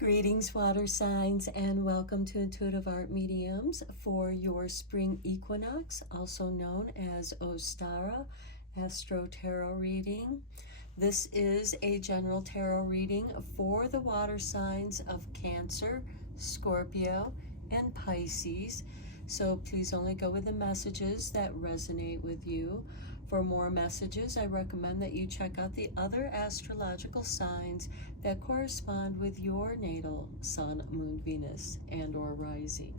Greetings, water signs, and welcome to Intuitive Art Mediums for your spring equinox, also known as Ostara Astro Tarot reading. This is a general tarot reading for the water signs of Cancer, Scorpio, and Pisces. So please only go with the messages that resonate with you. For more messages, I recommend that you check out the other astrological signs that correspond with your natal Sun, Moon, Venus, and or rising.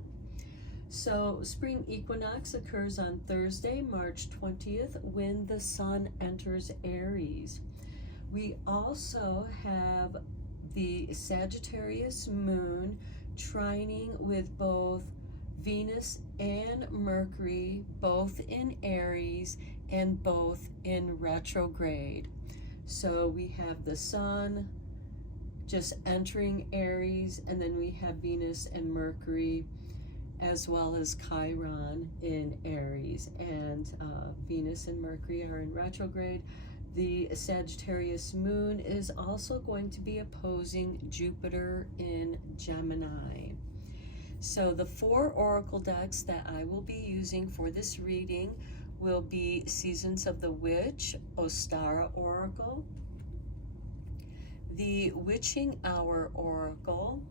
So spring equinox occurs on Thursday, March 20th, when the Sun enters Aries. We also have the Sagittarius moon trining with both Venus and Mercury, both in Aries and both in retrograde. So we have the Sun just entering Aries, and then we have Venus and Mercury, as well as Chiron in Aries, and Venus and Mercury are in retrograde. The Sagittarius moon is also going to be opposing Jupiter in Gemini. So the 4 oracle decks that I will be using for this reading will be Seasons of the Witch, Ostara Oracle, the Witching Hour Oracle,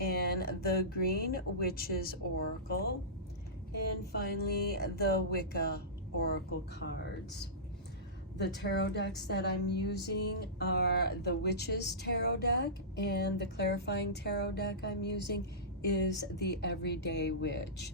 and the Green Witches Oracle, and finally the Wicca Oracle cards. The tarot decks that I'm using are the Witches Tarot deck, and the clarifying tarot deck I'm using is the Everyday Witch.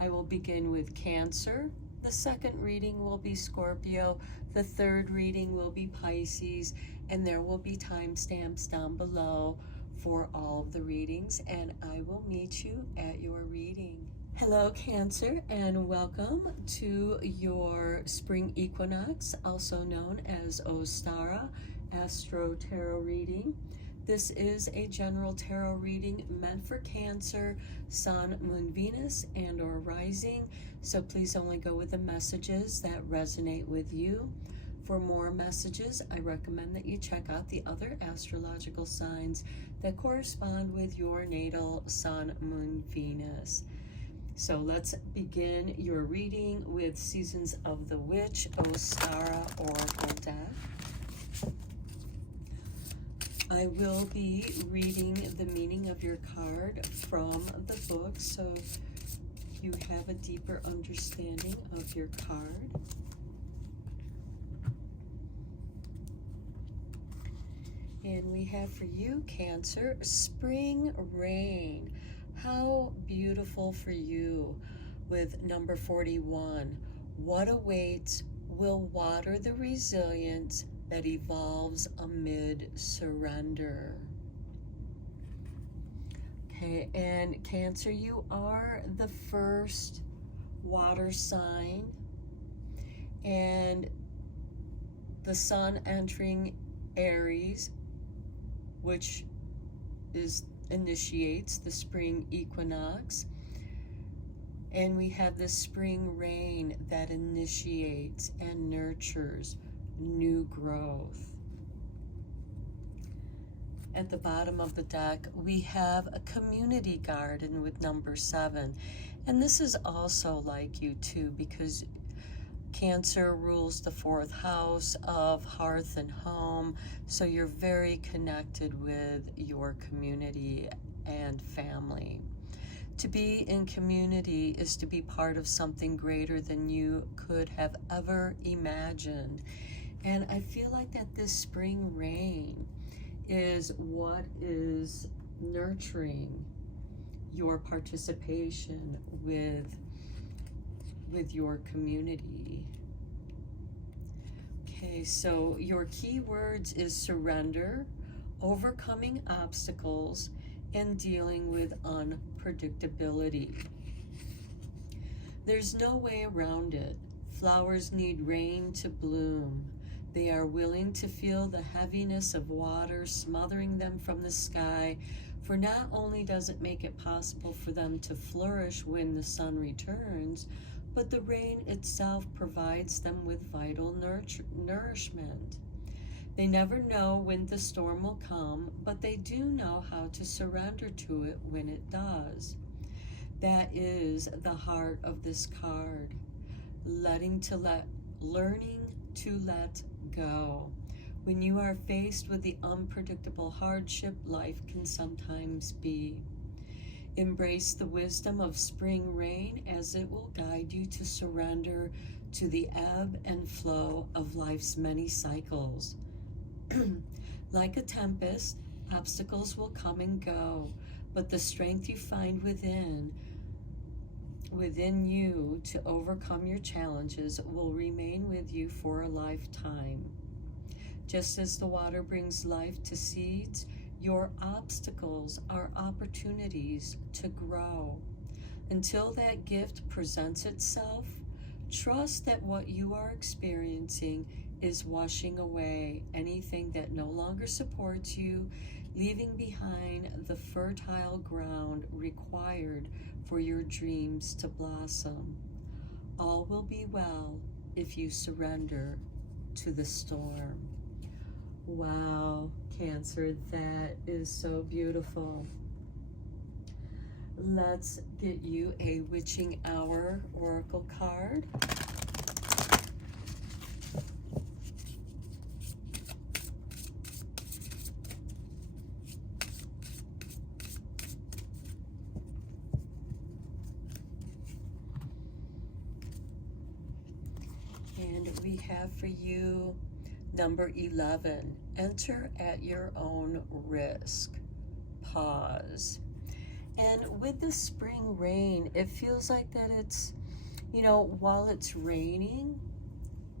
I will begin with Cancer. The second reading will be Scorpio. The third reading will be Pisces, and there will be timestamps down below for all of the readings, and I will meet you at your reading. Hello, Cancer, and welcome to your spring equinox, also known as Ostara Astro Tarot reading. This is a general tarot reading meant for Cancer, Sun, Moon, Venus, and or rising, so please only go with the messages that resonate with you. For more messages, I recommend that you check out the other astrological signs that correspond with your natal Sun, Moon, Venus. So let's begin your reading with Seasons of the Witch, Ostara Oracle deck. I will be reading the meaning of your card from the book, so you have a deeper understanding of your card. And we have for you, Cancer, spring rain. How beautiful for you with number 41. What awaits will water the resilience that evolves amid surrender. Okay, and Cancer, you are the first water sign, and the Sun entering Aries, which initiates the spring equinox, and we have the spring rain that initiates and nurtures new growth. At the bottom of the deck, we have a community garden with number 7, and this is also like you too, because Cancer rules the 4th house of hearth and home, so you're very connected with your community and family. To be in community is to be part of something greater than you could have ever imagined. And I feel like that this spring rain is what is nurturing your participation with your community. Okay, so your key words is surrender, overcoming obstacles, and dealing with unpredictability. There's no way around it. Flowers need rain to bloom. They are willing to feel the heaviness of water smothering them from the sky, for not only does it make it possible for them to flourish when the sun returns, but the rain itself provides them with vital nourishment. They never know when the storm will come, but they do know how to surrender to it when it does. That is the heart of this card. Learning to let go. When you are faced with the unpredictable hardship life can sometimes be. Embrace the wisdom of spring rain, as it will guide you to surrender to the ebb and flow of life's many cycles. Like a tempest, obstacles will come and go, but the strength you find within you to overcome your challenges will remain with you for a lifetime. Just as the water brings life to seeds, your obstacles are opportunities to grow. Until that gift presents itself, trust that what you are experiencing is washing away anything that no longer supports you, leaving behind the fertile ground required for your dreams to blossom. All will be well if you surrender to the storm. Wow, Cancer, that is so beautiful. Let's get you a Witching Hour Oracle card. And we have for you number 11, enter at your own risk. Pause. And with the spring rain, it feels like that it's, while it's raining,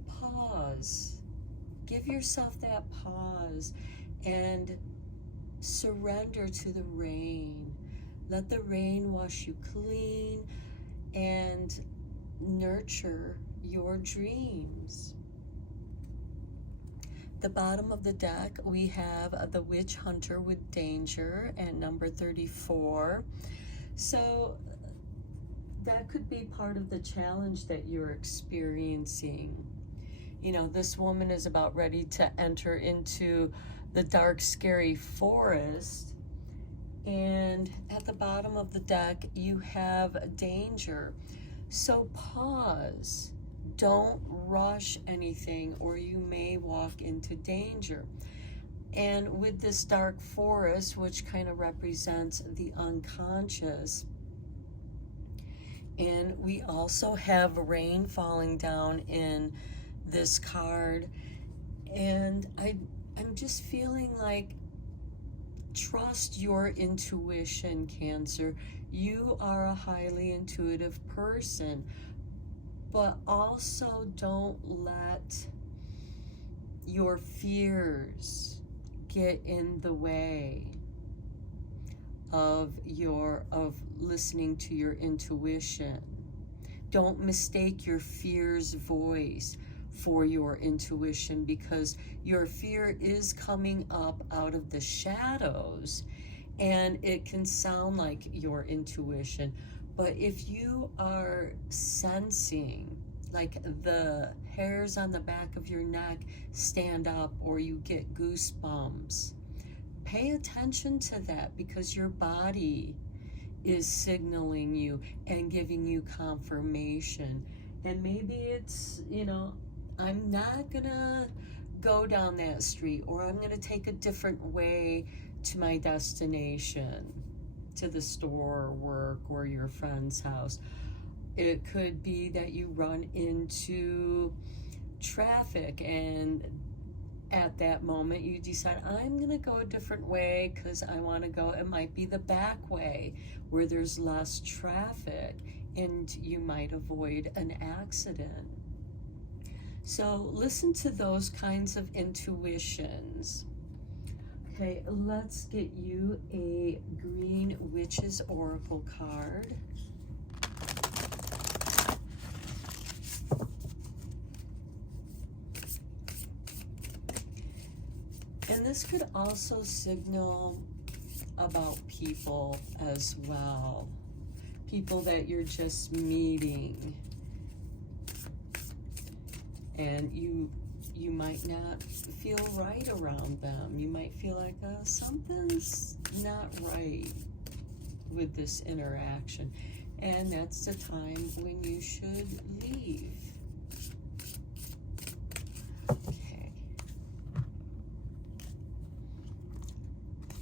pause. Give yourself that pause and surrender to the rain. Let the rain wash you clean and nurture your dreams. The bottom of the deck, we have the Witch Hunter with Danger and number 34. So that could be part of the challenge that you're experiencing. This woman is about ready to enter into the dark, scary forest. And at the bottom of the deck, you have Danger. So pause. Don't rush anything, or you may walk into danger. And with this dark forest, which kind of represents the unconscious, and we also have rain falling down in this card, and I'm just feeling like, trust your intuition, Cancer. You are a highly intuitive person. But also don't let your fears get in the way of listening to your intuition. Don't mistake your fear's voice for your intuition, because your fear is coming up out of the shadows and it can sound like your intuition. But if you are sensing, like the hairs on the back of your neck stand up or you get goosebumps, pay attention to that, because your body is signaling you and giving you confirmation. And maybe it's, I'm not gonna go down that street, or I'm gonna take a different way to my destination, to the store or work or your friend's house. It could be that you run into traffic, and at that moment you decide, I'm gonna go a different way because I want to go, it might be the back way where there's less traffic and you might avoid an accident. So listen to those kinds of intuitions. Okay, let's get you a Green Witch's Oracle card. And this could also signal about people as well. People that you're just meeting. And you you might not feel right around them. You might feel like something's not right with this interaction. And that's the time when you should leave. Okay.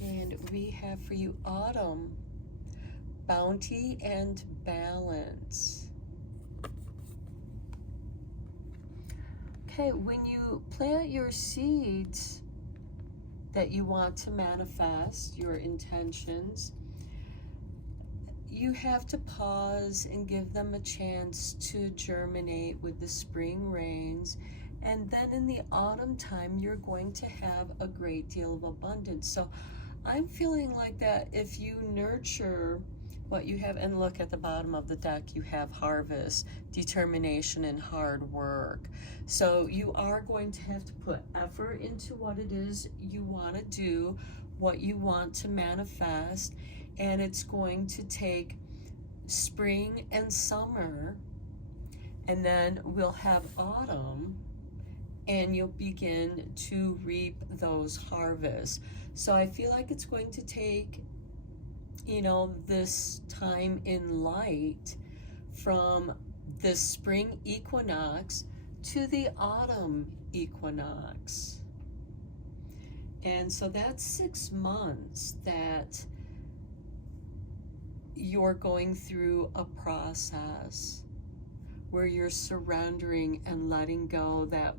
And we have for you autumn, bounty and balance. Okay, when you plant your seeds that you want to manifest, your intentions, you have to pause and give them a chance to germinate with the spring rains. And then in the autumn time, you're going to have a great deal of abundance. So I'm feeling like that if you nurture what you have, and look at the bottom of the deck, you have harvest, determination, and hard work. So you are going to have to put effort into what it is you want to do, what you want to manifest, and it's going to take spring and summer, and then we'll have autumn, and you'll begin to reap those harvests. So I feel like it's going to take, you know, this time in light from the spring equinox to the autumn equinox. And so that's 6 months that you're going through a process where you're surrendering and letting go that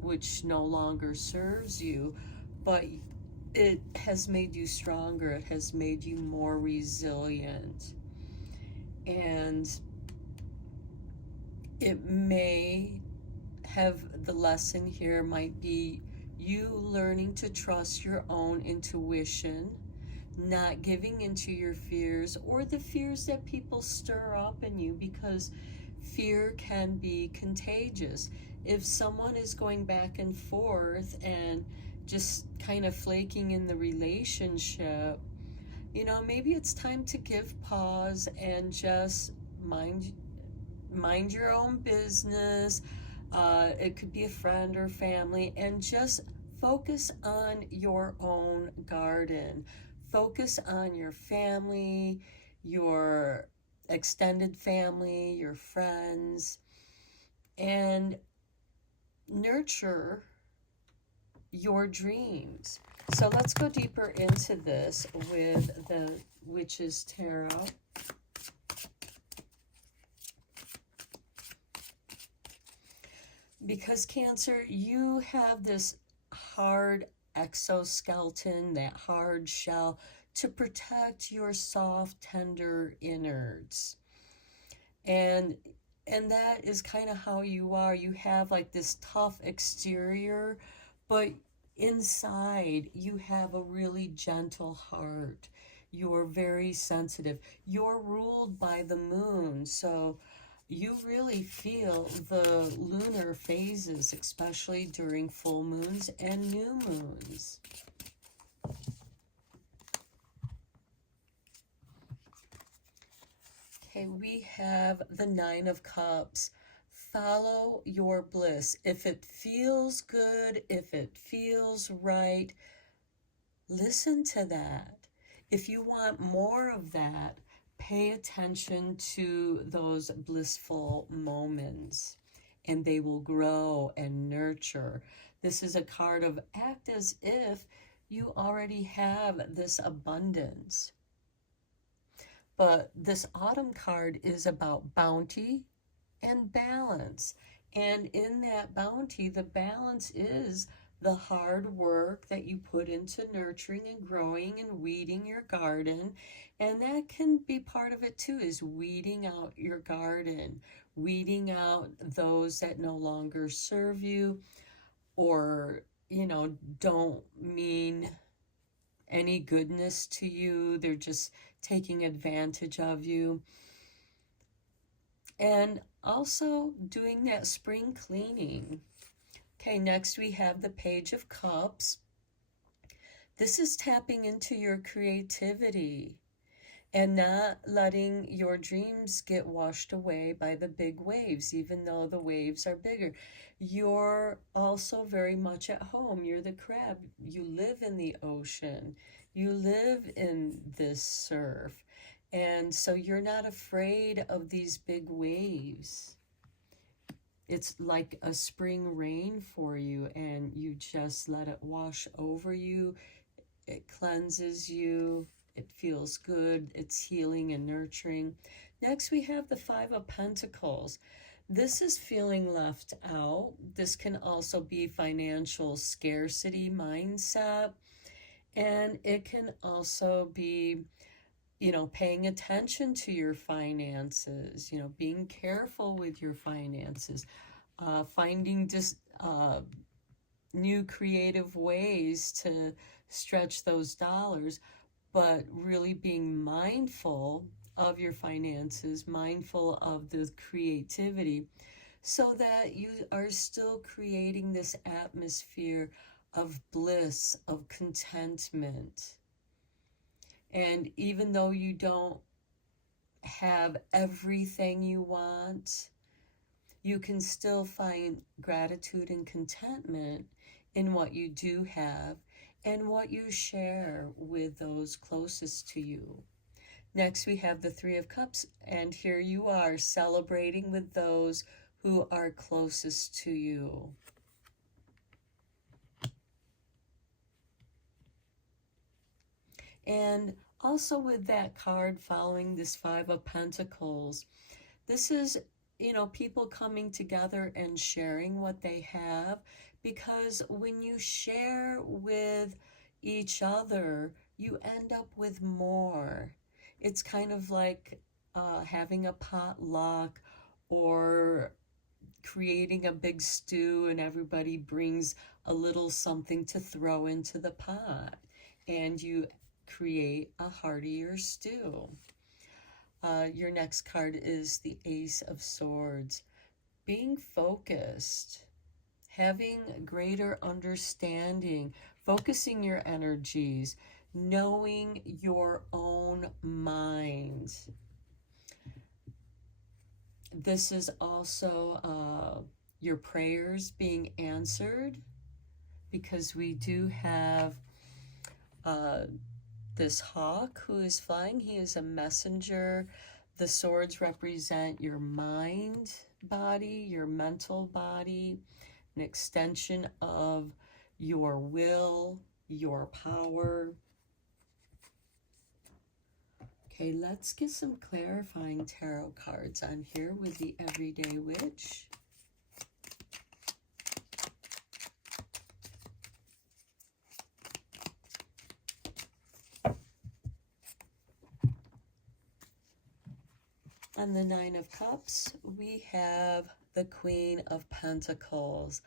which no longer serves you, but it has made you stronger. It has made you more resilient. And it may have, the lesson here might be you learning to trust your own intuition, not giving into your fears or the fears that people stir up in you, because fear can be contagious. If someone is going back and forth and just kind of flaking in the relationship, you know, maybe it's time to give pause and just mind your own business. It could be a friend or family, and just focus on your own garden. Focus on your family, your extended family, your friends, and nurture your dreams. So let's go deeper into this with the Witch's Tarot. Because Cancer, you have this hard exoskeleton, that hard shell, to protect your soft, tender innards. And that is kind of how you are. You have like this tough exterior, but inside you have a really gentle heart. You're very sensitive. You're ruled by the moon, so you really feel the lunar phases, especially during full moons and new moons. Okay, we have the Nine of Cups. Follow your bliss. If it feels good, if it feels right, listen to that. If you want more of that, pay attention to those blissful moments, and they will grow and nurture. This is a card of act as if you already have this abundance. But this autumn card is about bounty and balance. And in that bounty, the balance is the hard work that you put into nurturing and growing and weeding your garden. And that can be part of it too, is weeding out your garden, weeding out those that no longer serve you or, you know, don't mean any goodness to you. They're just taking advantage of you. And also doing that spring cleaning. Okay, next we have the Page of Cups. This is tapping into your creativity and not letting your dreams get washed away by the big waves, even though the waves are bigger. You're also very much at home. You're the crab. You live in the ocean. You live in this surf. And so you're not afraid of these big waves. It's like a spring rain for you, and you just let it wash over you. It cleanses you. It feels good. It's healing and nurturing. Next, we have the Five of Pentacles. This is feeling left out. This can also be financial scarcity mindset. And it can also be, paying attention to your finances, being careful with your finances, finding just new creative ways to stretch those dollars, but really being mindful of your finances, mindful of the creativity, so that you are still creating this atmosphere of bliss, of contentment. And even though you don't have everything you want, you can still find gratitude and contentment in what you do have and what you share with those closest to you. Next, we have the Three of Cups, and here you are celebrating with those who are closest to you. And also with that card following this Five of Pentacles, this is, people coming together and sharing what they have, because when you share with each other, you end up with more. It's kind of like having a potluck, or creating a big stew, and everybody brings a little something to throw into the pot, and you create a heartier stew. Your next card is the Ace of Swords. Being focused, having greater understanding, focusing your energies, knowing your own mind. This is also your prayers being answered, because we do have this hawk who is flying. He is a messenger. The swords represent your mind body, your mental body, an extension of your will, your power. Okay, let's get some clarifying tarot cards on here with the Everyday Witch. On the Nine of Cups, we have the Queen of Pentacles.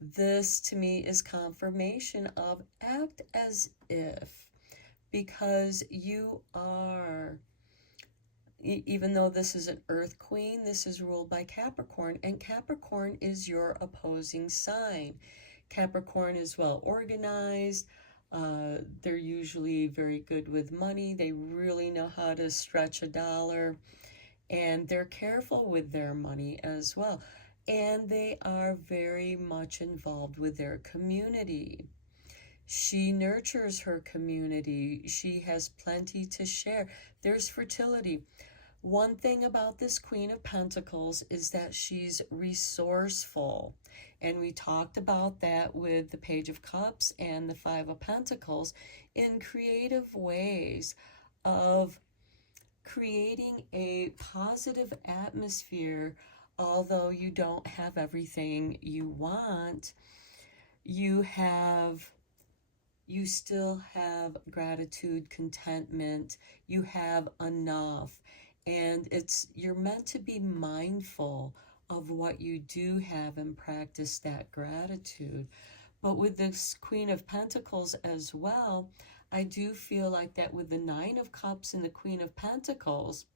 This, to me, is confirmation of act as if, because you are, even though this is an Earth Queen, this is ruled by Capricorn, and Capricorn is your opposing sign. Capricorn is well organized. They're usually very good with money. They really know how to stretch a dollar. And they're careful with their money as well. And they are very much involved with their community. She nurtures her community. She has plenty to share. There's fertility. One thing about this Queen of Pentacles is that she's resourceful. And we talked about that with the Page of Cups and the Five of Pentacles, in creative ways of creating a positive atmosphere. Although you don't have everything you want, you still have gratitude, contentment, you have enough. And you're meant to be mindful of what you do have and practice that gratitude. But with this Queen of Pentacles as well, I do feel like that with the Nine of Cups and the Queen of Pentacles,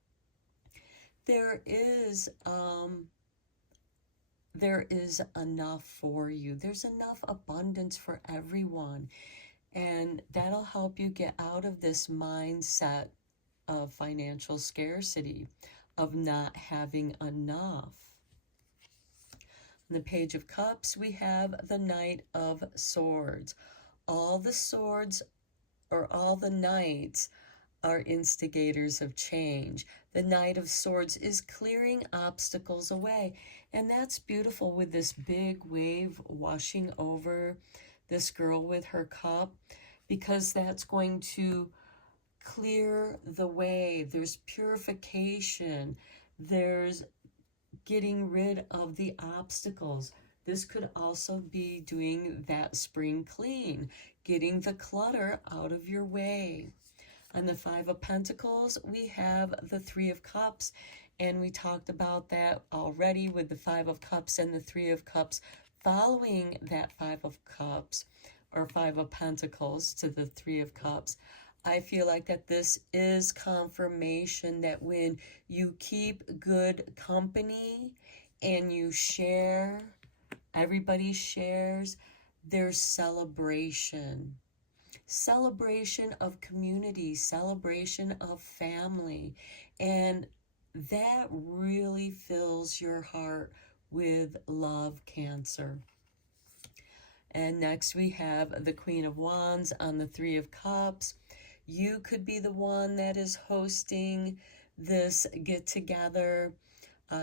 there is enough for you. There's enough abundance for everyone. And that'll help you get out of this mindset of financial scarcity, of not having enough. On the Page of Cups, we have the Knight of Swords. All the swords, or all the knights, are instigators of change. The Knight of Swords is clearing obstacles away. And that's beautiful with this big wave washing over this girl with her cup, because that's going to clear the way. There's purification. There's getting rid of the obstacles. This could also be doing that spring clean, getting the clutter out of your way. On the Five of Pentacles, we have the Three of Cups, and we talked about that already with the Five of Cups and the Three of Cups following that Five of Cups, or Five of Pentacles to the Three of Cups. I feel like that this is confirmation that when you keep good company and you share, everybody shares, there's celebration. Celebration of community, celebration of family, and that really fills your heart with love, Cancer. And next we have the Queen of Wands on the Three of Cups. You could be the one that is hosting this get-together.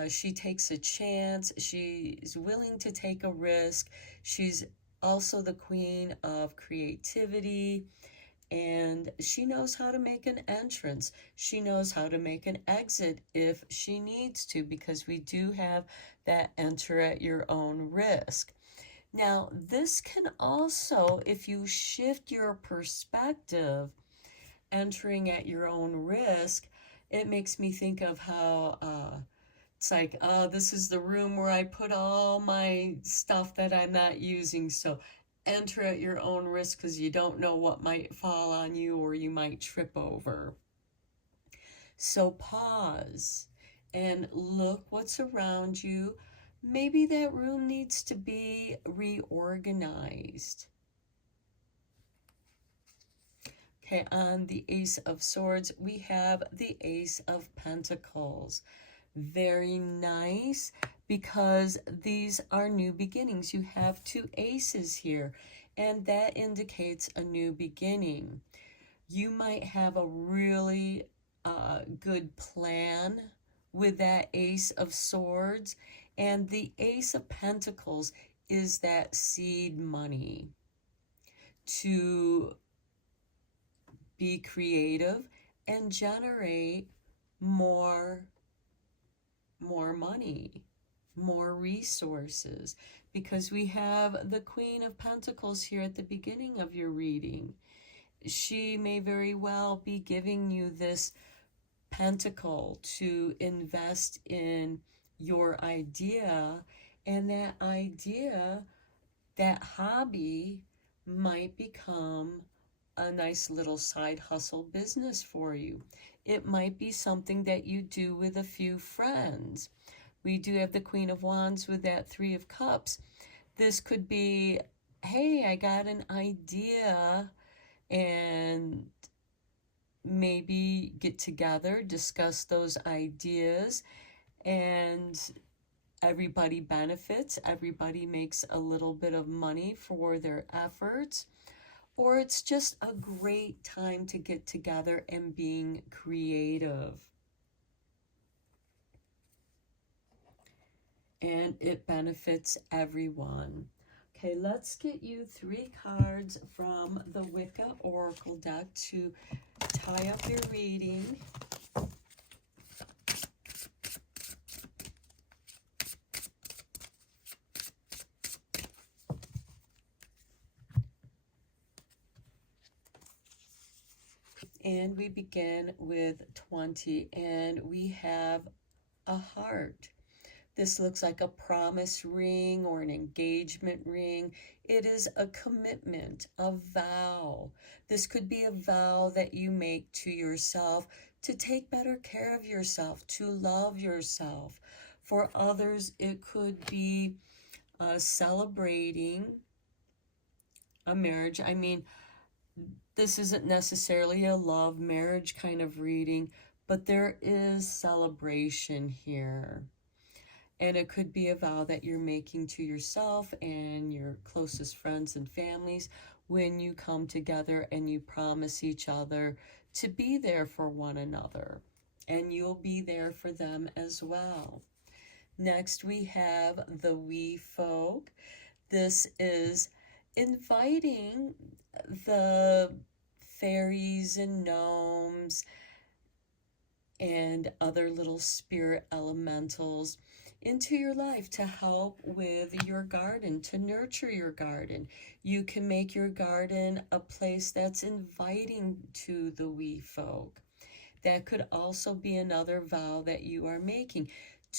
She takes a chance. She's willing to take a risk. She's also the queen of creativity, and she knows how to make an entrance. She knows how to make an exit if she needs to, because we do have that enter at your own risk. Now, this can also, if you shift your perspective, entering at your own risk, it makes me think of how it's like, oh, this is the room where I put all my stuff that I'm not using. So enter at your own risk, because you don't know what might fall on you or you might trip over. So pause and look what's around you. Maybe that room needs to be reorganized. Okay, on the Ace of Swords, we have the Ace of Pentacles. Very nice, because these are new beginnings. You have two aces here, and that indicates a new beginning. You might have a really good plan with that Ace of Swords, and the Ace of Pentacles is that seed money to be creative and generate more money, more resources, because we have the Queen of Pentacles here at the beginning of your reading. She may very well be giving you this pentacle to invest in your idea, and that idea, that hobby, might become a nice little side hustle business for you. It might be something that you do with a few friends. We do have the Queen of Wands with that Three of Cups. This could be, hey, I got an idea, and maybe get together, discuss those ideas, and everybody benefits. Everybody makes a little bit of money for their efforts. Or it's just a great time to get together and being creative. And it benefits everyone. Okay, let's get you 3 cards from the Wicca Oracle deck to tie up your reading. And we begin with 20, and we have a heart. This looks like a promise ring or an engagement ring. It is a commitment, a vow. This could be a vow that you make to yourself to take better care of yourself, to love yourself. For others, it could be celebrating a marriage. I mean, This isn't necessarily a love marriage kind of reading, but there is celebration here. And it could be a vow that you're making to yourself and your closest friends and families when you come together and you promise each other to be there for one another. And you'll be there for them as well. Next, we have the wee folk. This is inviting the fairies and gnomes and other little spirit elementals into your life to help with your garden, to nurture your garden. You can make your garden a place that's inviting to the wee folk. That could also be another vow that you are making,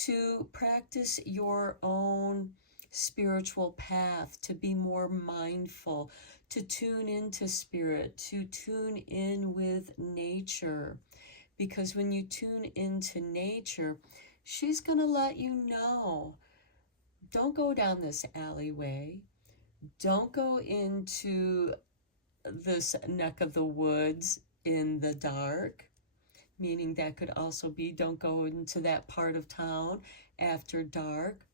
to practice your own spiritual path, to be more mindful, to tune into spirit, to tune in with nature. Because when you tune into nature, she's going to let you know, don't go down this alleyway. Don't go into this neck of the woods in the dark. Meaning that could also be, don't go into that part of town after dark.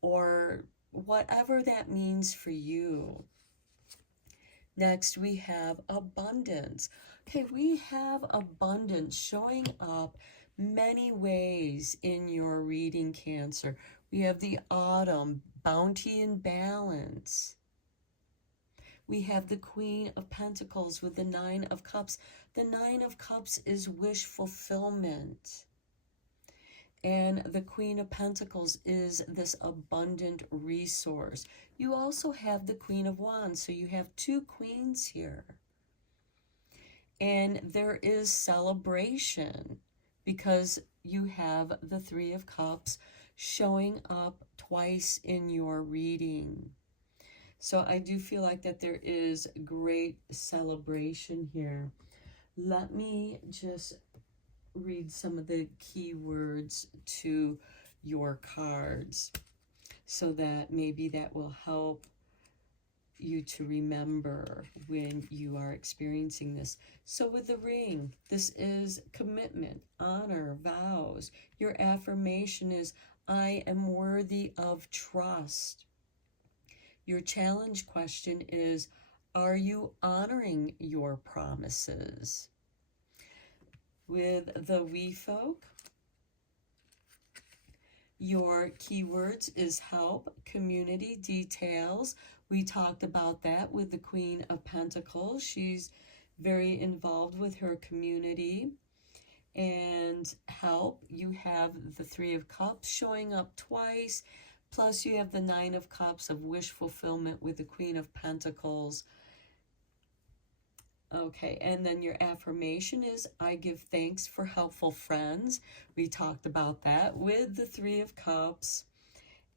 Or whatever that means for you. Next, we have abundance. Okay, we have abundance showing up many ways in your reading, Cancer. We have the autumn, bounty and balance. We have the Queen of Pentacles with the Nine of Cups. The Nine of Cups is wish fulfillment. And the Queen of Pentacles is this abundant resource. You also have the Queen of Wands, so you have two queens here. And there is celebration because you have the Three of Cups showing up twice in your reading. So I do feel like that there is great celebration here. Let me just read some of the keywords to your cards so that maybe that will help you to remember when you are experiencing this. So with the ring, this is commitment, honor, vows. Your affirmation is, I am worthy of trust. Your challenge question is, are you honoring your promises? With the wee folk, your keywords is help, community, details. We talked about that with the Queen of Pentacles. She's very involved with her community. And help, you have the Three of Cups showing up twice. Plus you have the Nine of Cups of wish fulfillment with the Queen of Pentacles. Okay, and then your affirmation is, I give thanks for helpful friends. We talked about that with the Three of Cups.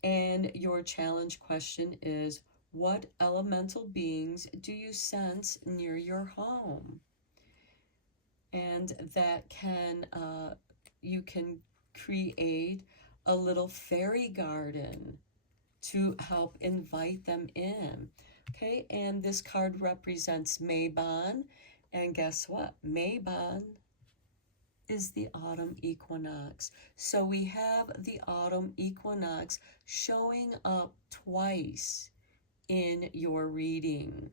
And your challenge question is, what elemental beings do you sense near your home? And that can, you can create a little fairy garden to help invite them in. Okay, and this card represents Mabon, and guess what? Mabon is the autumn equinox. So we have the autumn equinox showing up twice in your reading.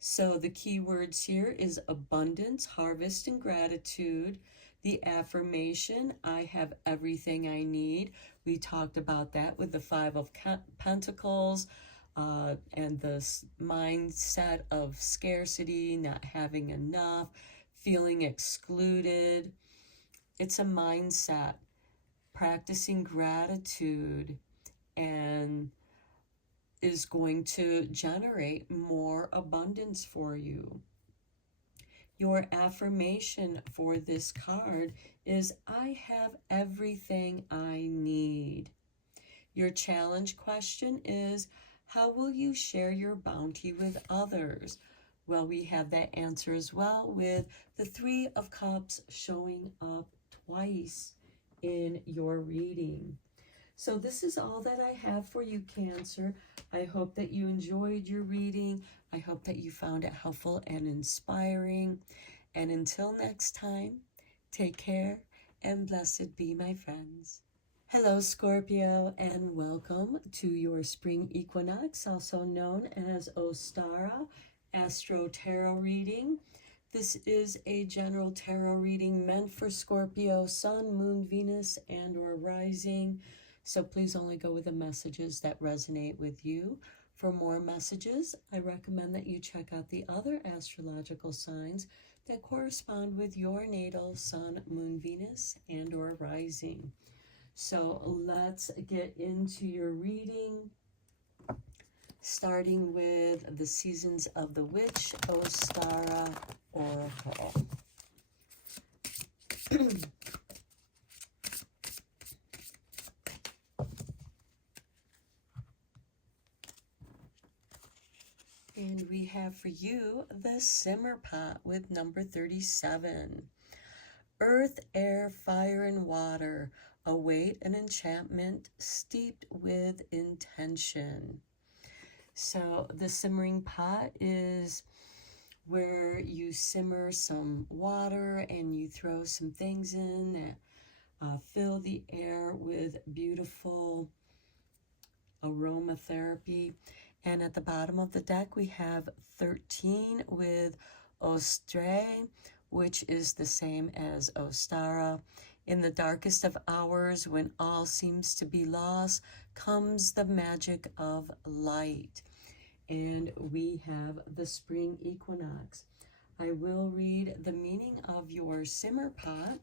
So the key words here is abundance, harvest, and gratitude. The affirmation, I have everything I need. We talked about that with the Five of Pentacles and the mindset of scarcity, not having enough, feeling excluded. It's a mindset. Practicing gratitude and is going to generate more abundance for you. Your affirmation for this card is, I have everything I need. Your challenge question is, how will you share your bounty with others? Well, we have that answer as well with the Three of Cups showing up twice in your reading. So this is all that I have for you, Cancer. I hope that you enjoyed your reading. I hope that you found it helpful and inspiring. And until next time, take care and blessed be, my friends. Hello, Scorpio, and welcome to your spring equinox, also known as Ostara Astro Tarot reading. This is a general tarot reading meant for Scorpio, Sun, Moon, Venus, and or rising. So please only go with the messages that resonate with you. For more messages, I recommend that you check out the other astrological signs that correspond with your natal Sun, Moon, Venus, and or rising. So let's get into your reading, starting with the Seasons of the Witch, Ostara Oracle. And we have for you the Simmer Pot with number 37. Earth, air, fire, and water await an enchantment steeped with intention. So the simmering pot is where you simmer some water and you throw some things in that fill the air with beautiful aromatherapy. And at the bottom of the deck, we have 13 with Ostara, which is the same as Ostara. In the darkest of hours, when all seems to be lost, comes the magic of light. And we have the spring equinox. I will read the meaning of your simmer pot.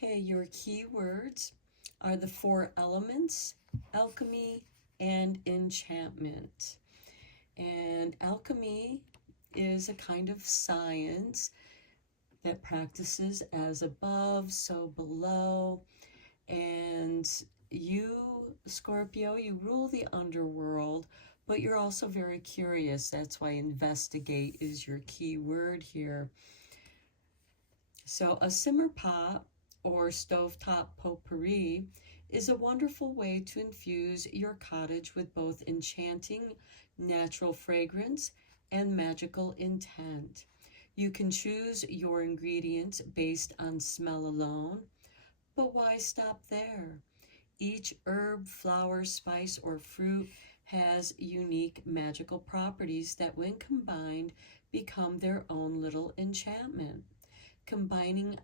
Okay, your key words are the 4 elements, alchemy, and enchantment. And alchemy is a kind of science that practices as above, so below. And you, Scorpio, you rule the underworld, but you're also very curious. That's why investigate is your key word here. So a simmer pot or stovetop potpourri is a wonderful way to infuse your cottage with both enchanting natural fragrance and magical intent. You can choose your ingredients based on smell alone, but why stop there? Each herb, flower, spice, or fruit has unique magical properties that, when combined, become their own little enchantment. Combining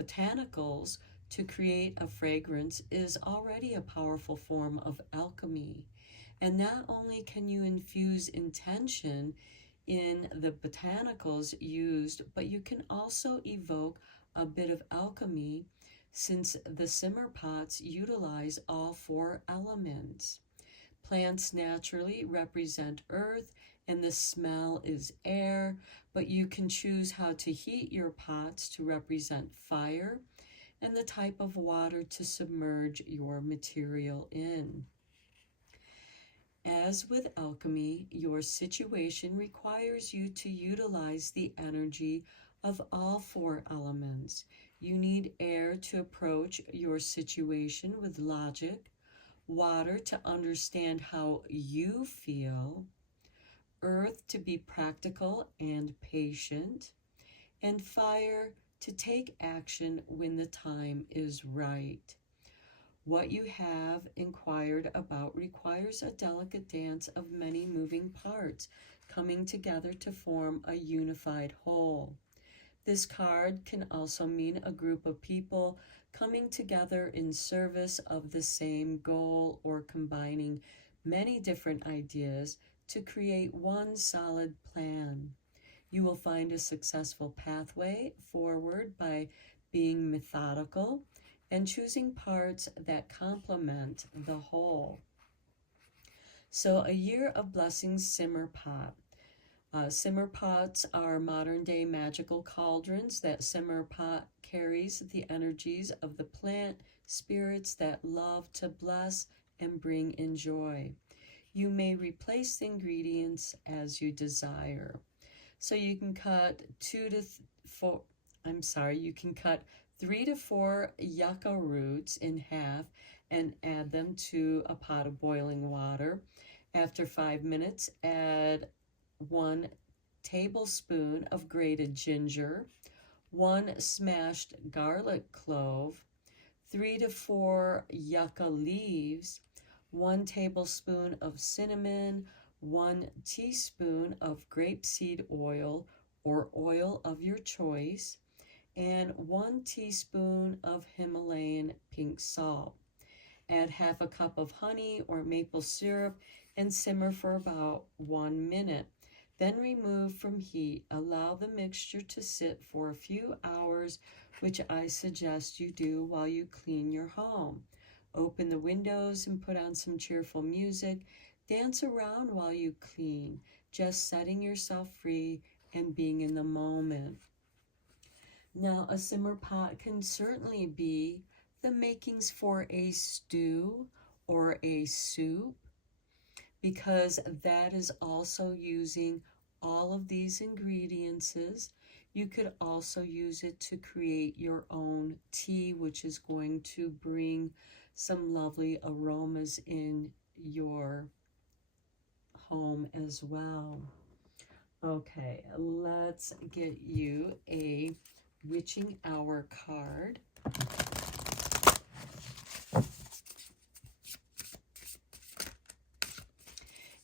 botanicals to create a fragrance is already a powerful form of alchemy. And not only can you infuse intention in the botanicals used, but you can also evoke a bit of alchemy, since the simmer pots utilize all 4 elements. Plants naturally represent earth, and the smell is air, but you can choose how to heat your pots to represent fire and the type of water to submerge your material in. As with alchemy, your situation requires you to utilize the energy of all 4 elements. You need air to approach your situation with logic, water to understand how you feel, earth to be practical and patient, and fire to take action when the time is right. What you have inquired about requires a delicate dance of many moving parts coming together to form a unified whole. This card can also mean a group of people coming together in service of the same goal, or combining many different ideas to create one solid plan. You will find a successful pathway forward by being methodical and choosing parts that complement the whole. So a year of blessings simmer pot. Simmer pots are modern-day magical cauldrons. That simmer pot carries the energies of the plant spirits that love to bless and bring in joy. You may replace the ingredients as you desire. So you can cut you can cut 3 to 4 yucca roots in half and add them to a pot of boiling water. After 5 minutes, add 1 tablespoon of grated ginger, 1 smashed garlic clove, 3 to 4 yucca leaves, 1 tablespoon of cinnamon, 1 teaspoon of grapeseed oil or oil of your choice, and 1 teaspoon of Himalayan pink salt. Add half a cup of honey or maple syrup and simmer for about 1 minute. Then remove from heat. Allow the mixture to sit for a few hours, which I suggest you do while you clean your home. Open the windows and put on some cheerful music. Dance around while you clean, just setting yourself free and being in the moment. Now, a simmer pot can certainly be the makings for a stew or a soup, because that is also using all of these ingredients. You could also use it to create your own tea, which is going to bring some lovely aromas in your home as well. Okay, let's get you a witching hour card.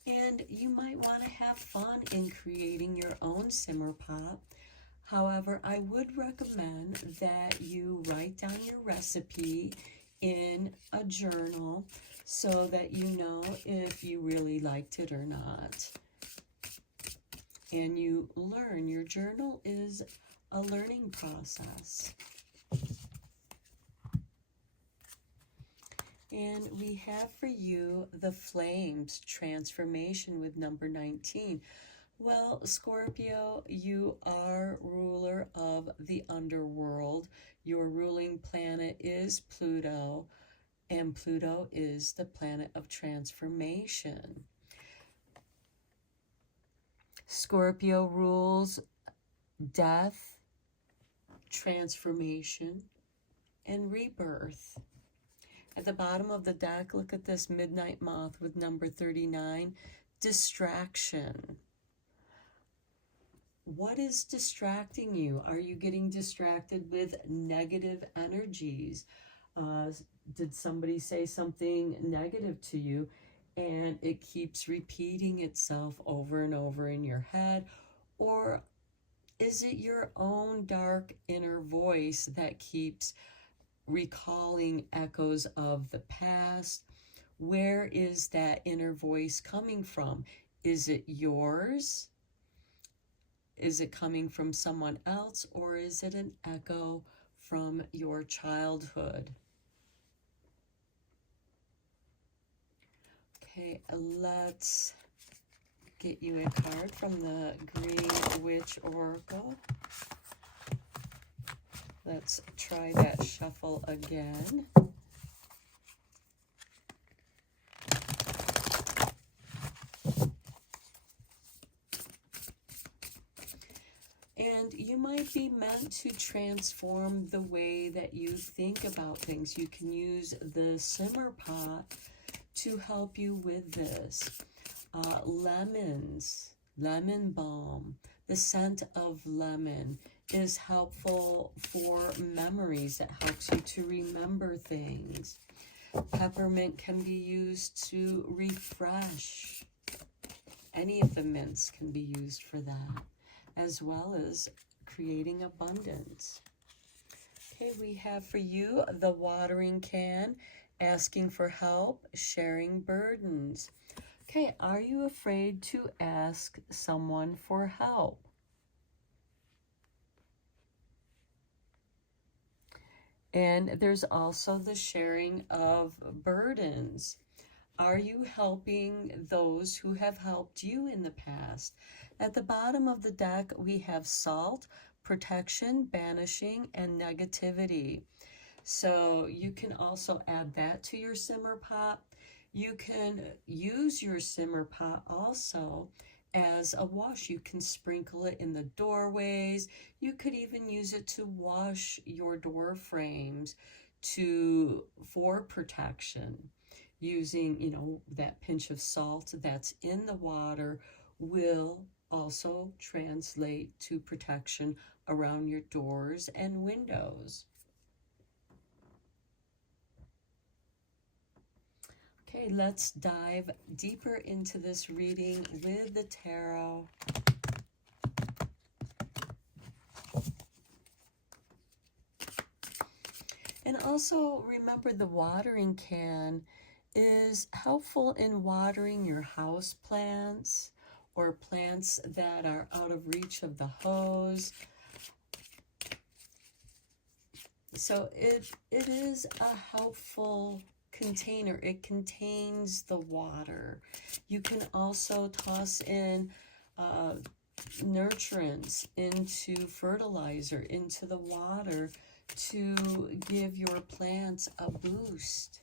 And you might want to have fun in creating your own simmer pot. However, I would recommend that you write down your recipe in a journal so that you know if you really liked it or not. And you learn. Your journal is a learning process. And we have for you the Flames transformation with number 19. Well, Scorpio, you are ruler of the underworld. Your ruling planet is Pluto, and Pluto is the planet of transformation. Scorpio rules death, transformation, and rebirth. At the bottom of the deck, look at this midnight moth with number 39, distraction. What is distracting you? Are you getting distracted with negative energies? Did somebody say something negative to you and it keeps repeating itself over and over in your head? Or is it your own dark inner voice that keeps recalling echoes of the past? Where is that inner voice coming from? Is it yours? Is it coming from someone else, or is it an echo from your childhood? Okay, let's get you a card from the Green Witch Oracle. Let's try that shuffle again. And you might be meant to transform the way that you think about things. You can use the simmer pot to help you with this. Lemons, lemon balm, the scent of lemon is helpful for memories. It helps you to remember things. Peppermint can be used to refresh. Any of the mints can be used for that, as well as creating abundance. Okay, we have for you the watering can, asking for help, sharing burdens. Okay, are you afraid to ask someone for help? And there's also the sharing of burdens. Are you helping those who have helped you in the past? At the bottom of the deck, we have salt, protection, banishing, and negativity. So you can also add that to your simmer pot. You can use your simmer pot also as a wash. You can sprinkle it in the doorways. You could even use it to wash your door frames for protection. Using, that pinch of salt that's in the water will also translate to protection around your doors and windows. Okay, let's dive deeper into this reading with the tarot. And also remember, the watering can is helpful in watering your house plants or plants that are out of reach of the hose. So it is a helpful container. It contains the water. You can also toss in nurturants into fertilizer, into the water to give your plants a boost.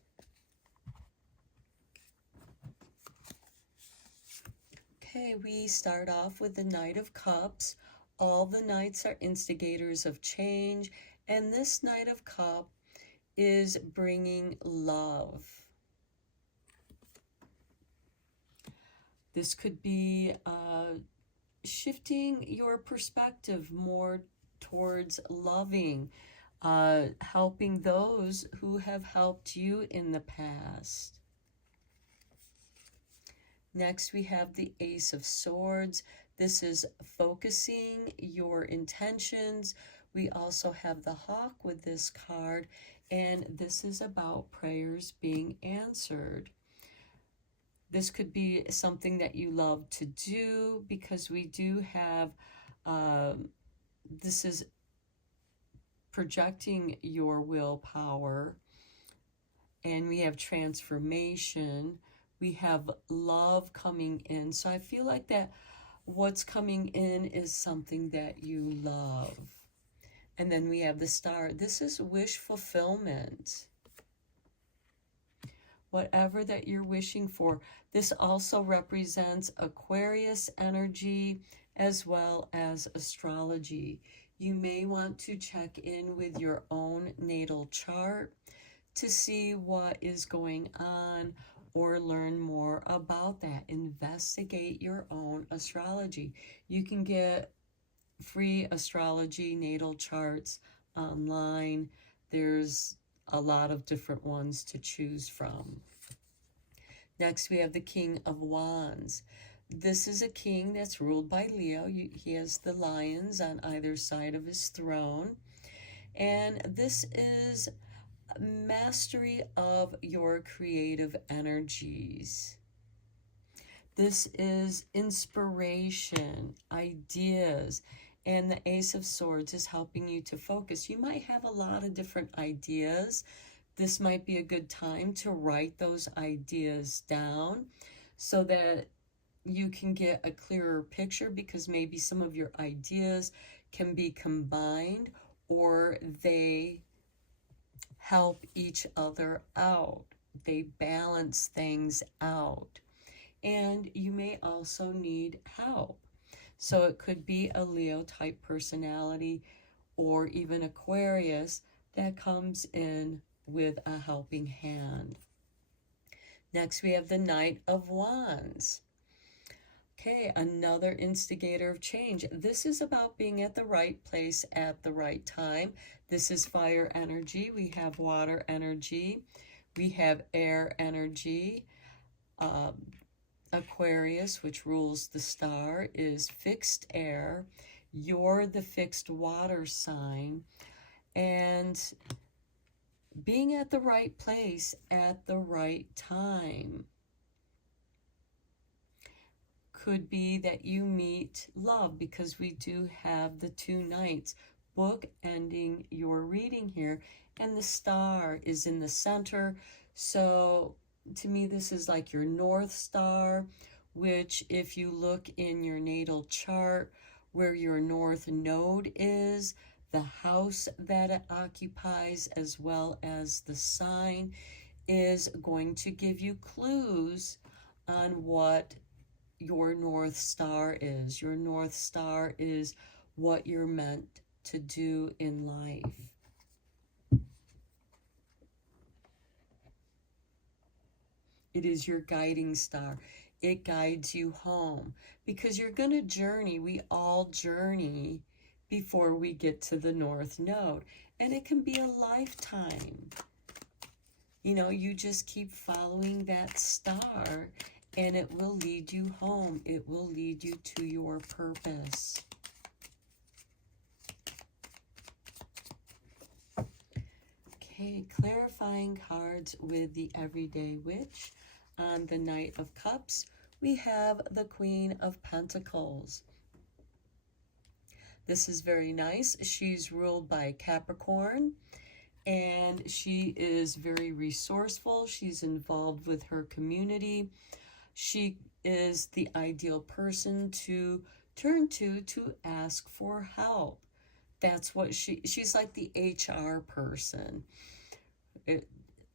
Okay, we start off with the Knight of Cups. All the Knights are instigators of change, and this Knight of Cups is bringing love. This could be shifting your perspective more towards loving, helping those who have helped you in the past. Next, we have the Ace of Swords. This is focusing your intentions. We also have the Hawk with this card, and this is about prayers being answered. This could be something that you love to do, because we do have, this is projecting your willpower, and we have transformation. We have love coming in. So I feel like that what's coming in is something that you love. And then we have the Star. This is wish fulfillment. Whatever that you're wishing for. This also represents Aquarius energy as well as astrology. You may want to check in with your own natal chart to see what is going on, or learn more about that. Investigate your own astrology. You can get free astrology natal charts online. There's a lot of different ones to choose from. Next, we have the King of Wands. This is a king that's ruled by Leo. He has the lions on either side of his throne. And this is mastery of your creative energies. This is inspiration, ideas, and the Ace of Swords is helping you to focus. You might have a lot of different ideas. This might be a good time to write those ideas down so that you can get a clearer picture, because maybe some of your ideas can be combined, or they help each other out. They balance things out. And you may also need help. So it could be a Leo type personality, or even Aquarius, that comes in with a helping hand. Next, we have the Knight of Wands. Okay, another instigator of change. This is about being at the right place at the right time. This is fire energy. We have water energy. We have air energy. Aquarius, which rules the star, is fixed air. You're the fixed water sign. And being at the right place at the right time could be that you meet love, because we do have the two knights bookending your reading here, and the star is in the center. So to me, this is like your North Star, which if you look in your natal chart where your North Node is, the house that it occupies, as well as the sign, is going to give you clues on what your North Star is. Your North Star is what you're meant to do in life. It is your guiding star. It guides you home because you're going to journey. We all journey before we get to the North Node. And it can be a lifetime. You know, you just keep following that star and it will lead you home. It will lead you to your purpose. Okay, clarifying cards with the Everyday Witch. On the Knight of Cups, we have the Queen of Pentacles. This is very nice. She's ruled by Capricorn, and she is very resourceful. She's involved with her community. She is the ideal person to turn to ask for help. That's what she's like the HR person.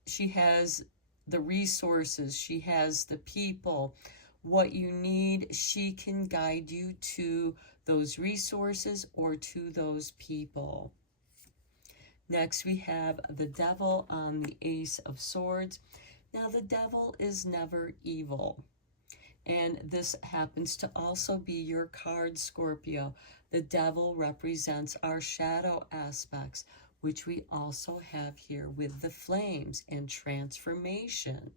She has the resources, she has the people. What you need, she can guide you to those resources or to those people. Next, we have the Devil on the Ace of Swords. Now, the Devil is never evil. And this happens to also be your card, Scorpio. The Devil represents our shadow aspects, which we also have here with the flames and transformation.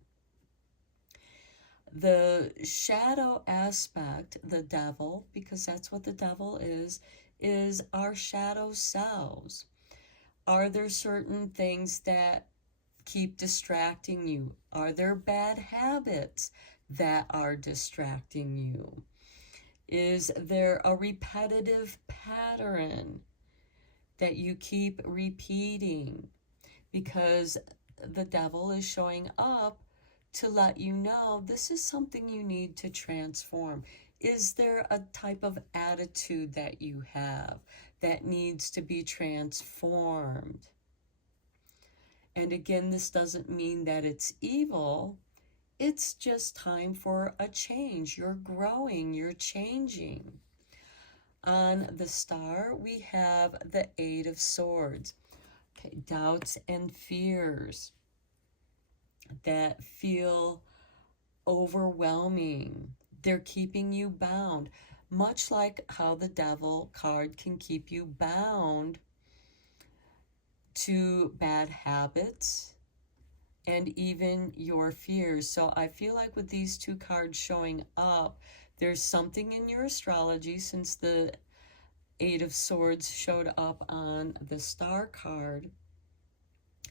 The shadow aspect, the devil, because that's what the devil is our shadow selves. Are there certain things that keep distracting you? Are there bad habits that are distracting you? Is there a repetitive pattern that you keep repeating? Because the devil is showing up to let you know this is something you need to transform. Is there a type of attitude that you have that needs to be transformed? And again, this doesn't mean that it's evil. It's just time for a change. You're growing, you're changing. On the star, we have the Eight of Swords. Okay, doubts and fears that feel overwhelming. They're keeping you bound, much like how the Devil card can keep you bound to bad habits and even your fears. So I feel like with these two cards showing up, there's something in your astrology, since the Eight of Swords showed up on the Star card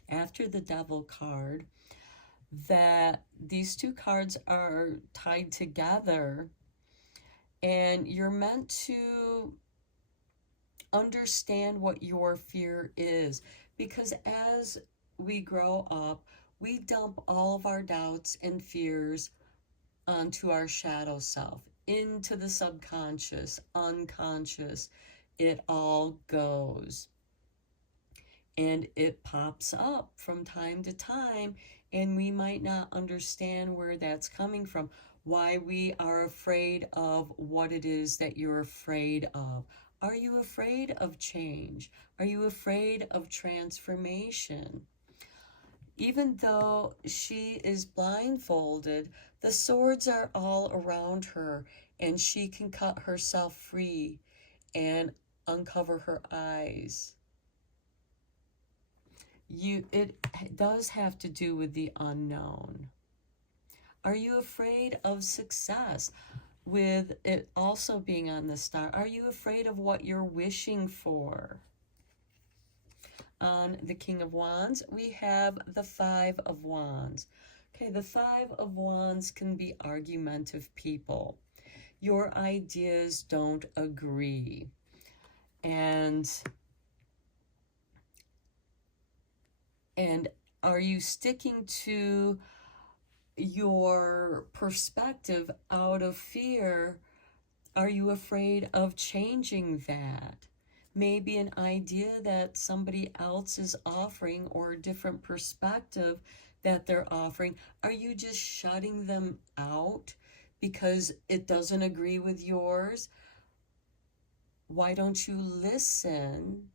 after the Devil card, that these two cards are tied together, and you're meant to understand what your fear is, because as we grow up, we dump all of our doubts and fears onto our shadow self, into the subconscious, unconscious. It all goes. And it pops up from time to time, and we might not understand where that's coming from, why we are afraid of what it is that you're afraid of. Are you afraid of change? Are you afraid of transformation? Even though she is blindfolded, the swords are all around her, and she can cut herself free and uncover her eyes. It does have to do with the unknown. Are you afraid of success? With it also being on the star, are you afraid of what you're wishing for? On the King of Wands, we have the Five of Wands. Okay, the Five of Wands can be argumentative people. Your ideas don't agree. And are you sticking to your perspective out of fear? Are you afraid of changing that? maybe an idea that somebody else is offering or a different perspective that they're offering. Are you just shutting them out because it doesn't agree with yours? Why don't you listen?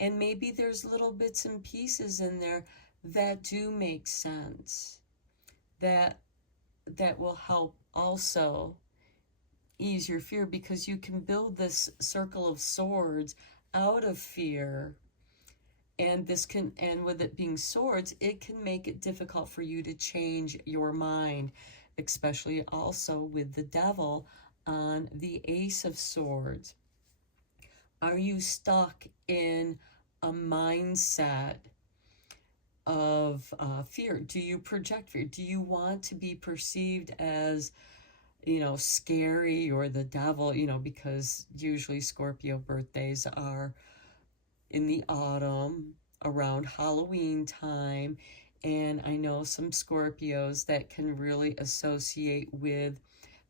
And maybe there's little bits and pieces in there that do make sense, that will help also ease your fear, because you can build this circle of swords out of fear. And with it being swords, it can make it difficult for you to change your mind, especially also with the devil on the Ace of Swords. Are you stuck in a mindset of fear? Do you project fear? Do you want to be perceived as, scary or the devil, because usually Scorpio birthdays are in the autumn around Halloween time. And I know some Scorpios that can really associate with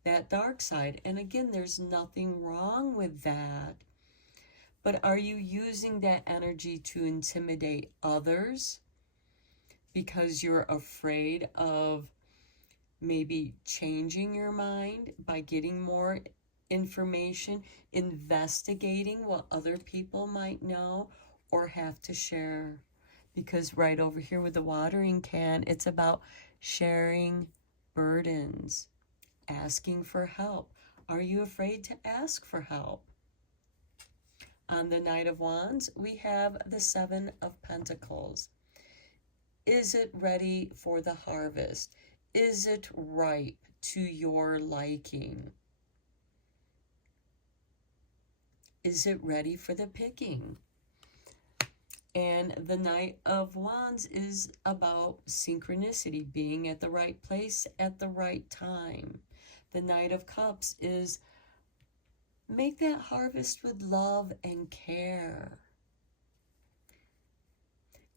that dark side. And again, there's nothing wrong with that. But are you using that energy to intimidate others because you're afraid of maybe changing your mind by getting more information, investigating what other people might know or have to share? Because right over here with the watering can, it's about sharing burdens, asking for help. Are you afraid to ask for help? On the Knight of Wands, we have the Seven of Pentacles. Is it ready for the harvest? Is it ripe to your liking? Is it ready for the picking? And the Knight of Wands is about synchronicity, being at the right place at the right time. The Knight of Cups is make that harvest with love and care.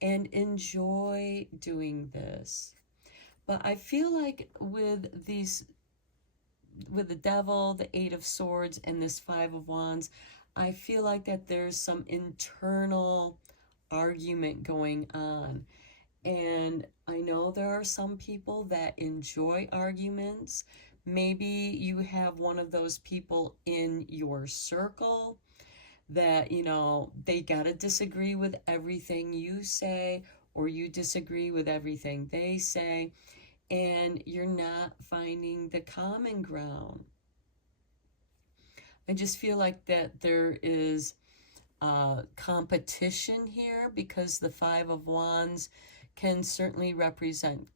And enjoy doing this. But I feel like with the devil, the Eight of Swords, and this Five of Wands, I feel like that there's some internal argument going on. And I know there are some people that enjoy arguments. Maybe you have one of those people in your circle that, they gotta disagree with everything you say, or you disagree with everything they say, and you're not finding the common ground. I just feel like that there is competition here, because the Five of Wands can certainly represent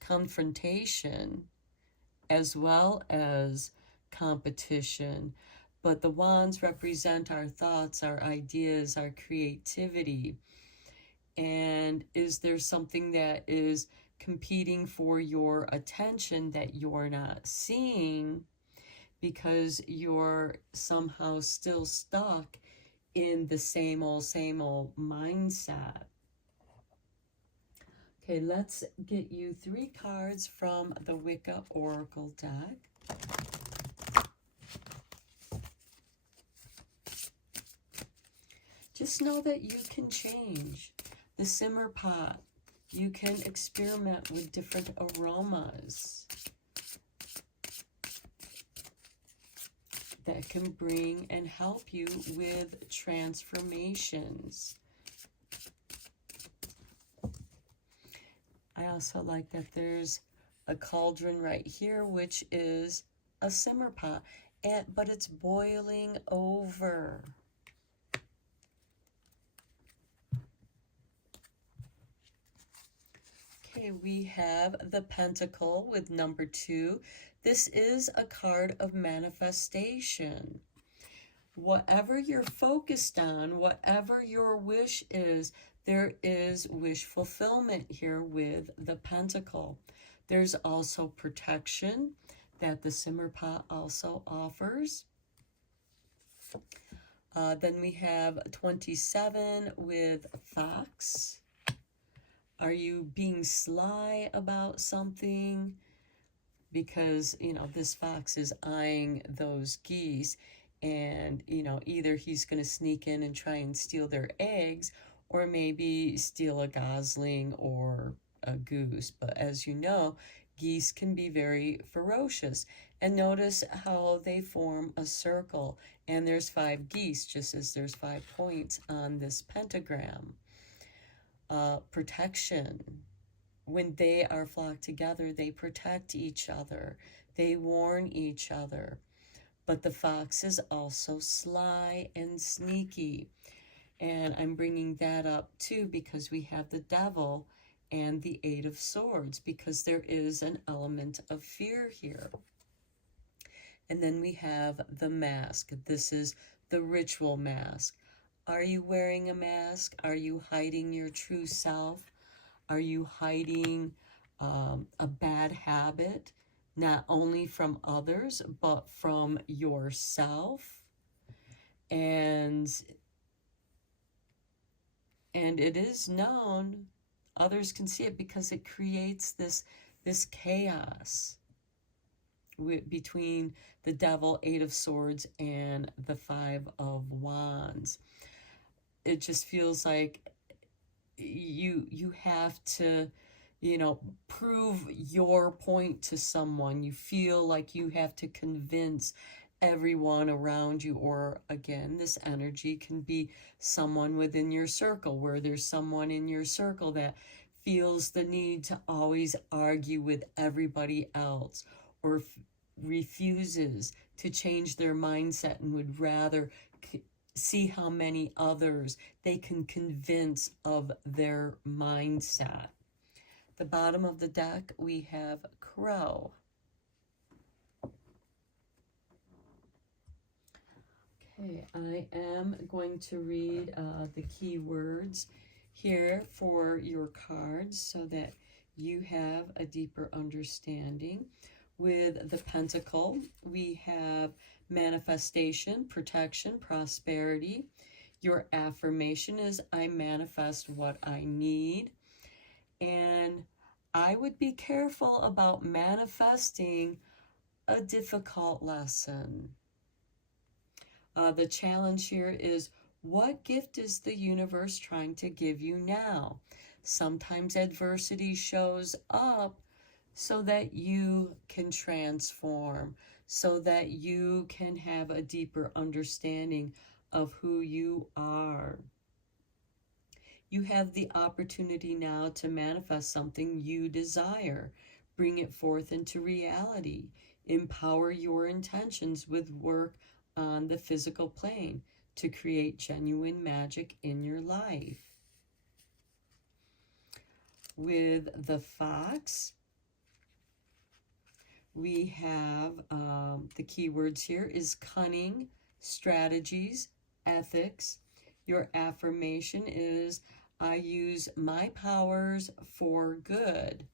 confrontation as well as competition. But the wands represent our thoughts, our ideas, our creativity. And is there something that is competing for your attention that you're not seeing because you're somehow still stuck in the same old mindset? Okay, let's get you 3 cards from the Wicca Oracle deck. Just know that you can change. The simmer pot, you can experiment with different aromas that can bring and help you with transformations. I also like that there's a cauldron right here, which is a simmer pot, but it's boiling over. Okay, we have the Pentacle with number 2. This is a card of manifestation. Whatever you're focused on, whatever your wish is, there is wish fulfillment here with the Pentacle. There's also protection that the simmer pot also offers. Then we have 27 with Fox. Are you being sly about something? Because, this fox is eyeing those geese. and, you know, either he's going to sneak in and try and steal their eggs, or maybe steal a gosling or a goose. But as you know, geese can be very ferocious. And notice how they form a circle, and there's 5 geese, just as there's 5 points on this pentagram. Protection. When they are flocked together, they protect each other. They warn each other. But the fox is also sly and sneaky. And I'm bringing that up too because we have the devil and the 8 of swords, because there is an element of fear here. And then we have the mask. This is the ritual mask. Are you wearing a mask? Are you hiding your true self? Are you hiding a bad habit, not only from others, but from yourself? And it is known, others can see it, because it creates this chaos between the devil, 8 of swords, and the 5 of wands. It just feels like you have to, you know, prove your point to someone. You feel like you have to convince everyone around you, or again, this energy can be someone within your circle, where there's someone in your circle that feels the need to always argue with everybody else, or refuses to change their mindset and would rather see how many others they can convince of their mindset. The bottom of the deck, we have Crow. Okay, I am going to read the key words here for your cards so that you have a deeper understanding. With the Pentacle, we have manifestation, protection, prosperity. Your affirmation is, I manifest what I need. And I would be careful about manifesting a difficult lesson. The challenge here is, what gift is the universe trying to give you now? Sometimes adversity shows up so that you can transform, so that you can have a deeper understanding of who you are. You have the opportunity now to manifest something you desire. Bring it forth into reality. Empower your intentions with work on the physical plane to create genuine magic in your life. With the Fox, we have the keywords here is cunning, strategies, ethics. Your affirmation is, I use my powers for good.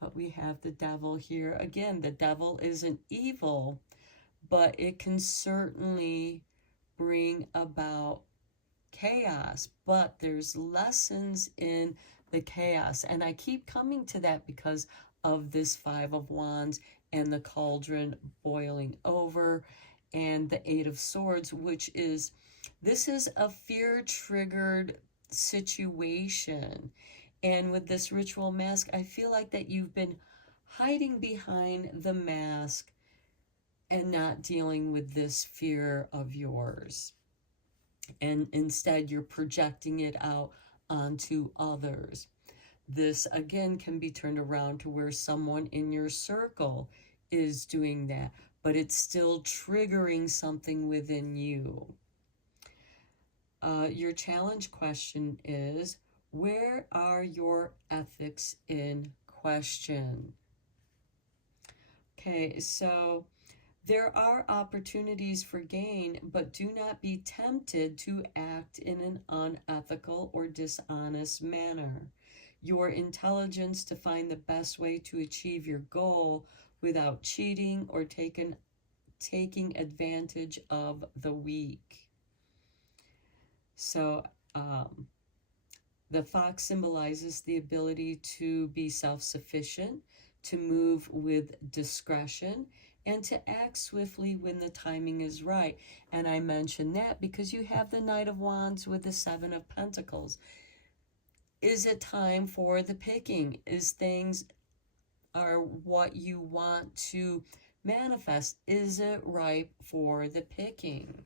But we have the devil here. Again, the devil isn't evil, but it can certainly bring about chaos. But there's lessons in the chaos. And I keep coming to that because of this 5 of wands and the cauldron boiling over, and the 8 of swords, which is, this is a fear-triggered situation. And with this ritual mask, I feel like that you've been hiding behind the mask and not dealing with this fear of yours. And instead, you're projecting it out onto others. This, again, can be turned around to where someone in your circle is doing that, but it's still triggering something within you. Your challenge question is, where are your ethics in question? Okay, so there are opportunities for gain, but do not be tempted to act in an unethical or dishonest manner. Your intelligence to find the best way to achieve your goal without cheating or taking advantage of the weak. So the fox symbolizes the ability to be self-sufficient, to move with discretion, and to act swiftly when the timing is right. And I mention that because you have the Knight of Wands with the Seven of Pentacles. Is it time for the picking? Is things are what you want to manifest? Is it ripe for the picking?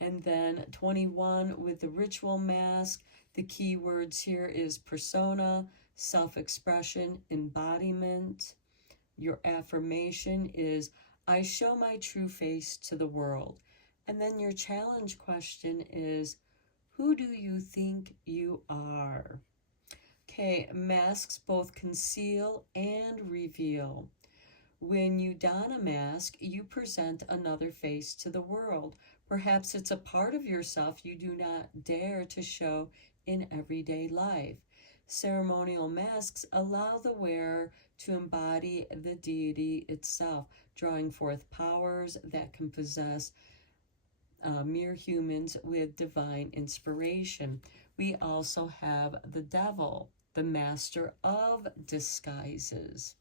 And then 21 with the ritual mask. The key words here is persona, self-expression, embodiment. Your affirmation is, I show my true face to the world. And then your challenge question is, who do you think you are? Okay, masks both conceal and reveal. When you don a mask, you present another face to the world. Perhaps it's a part of yourself you do not dare to show in everyday life. Ceremonial masks allow the wearer to embody the deity itself, drawing forth powers that can possess mere humans with divine inspiration. We also have the devil, the master of disguises.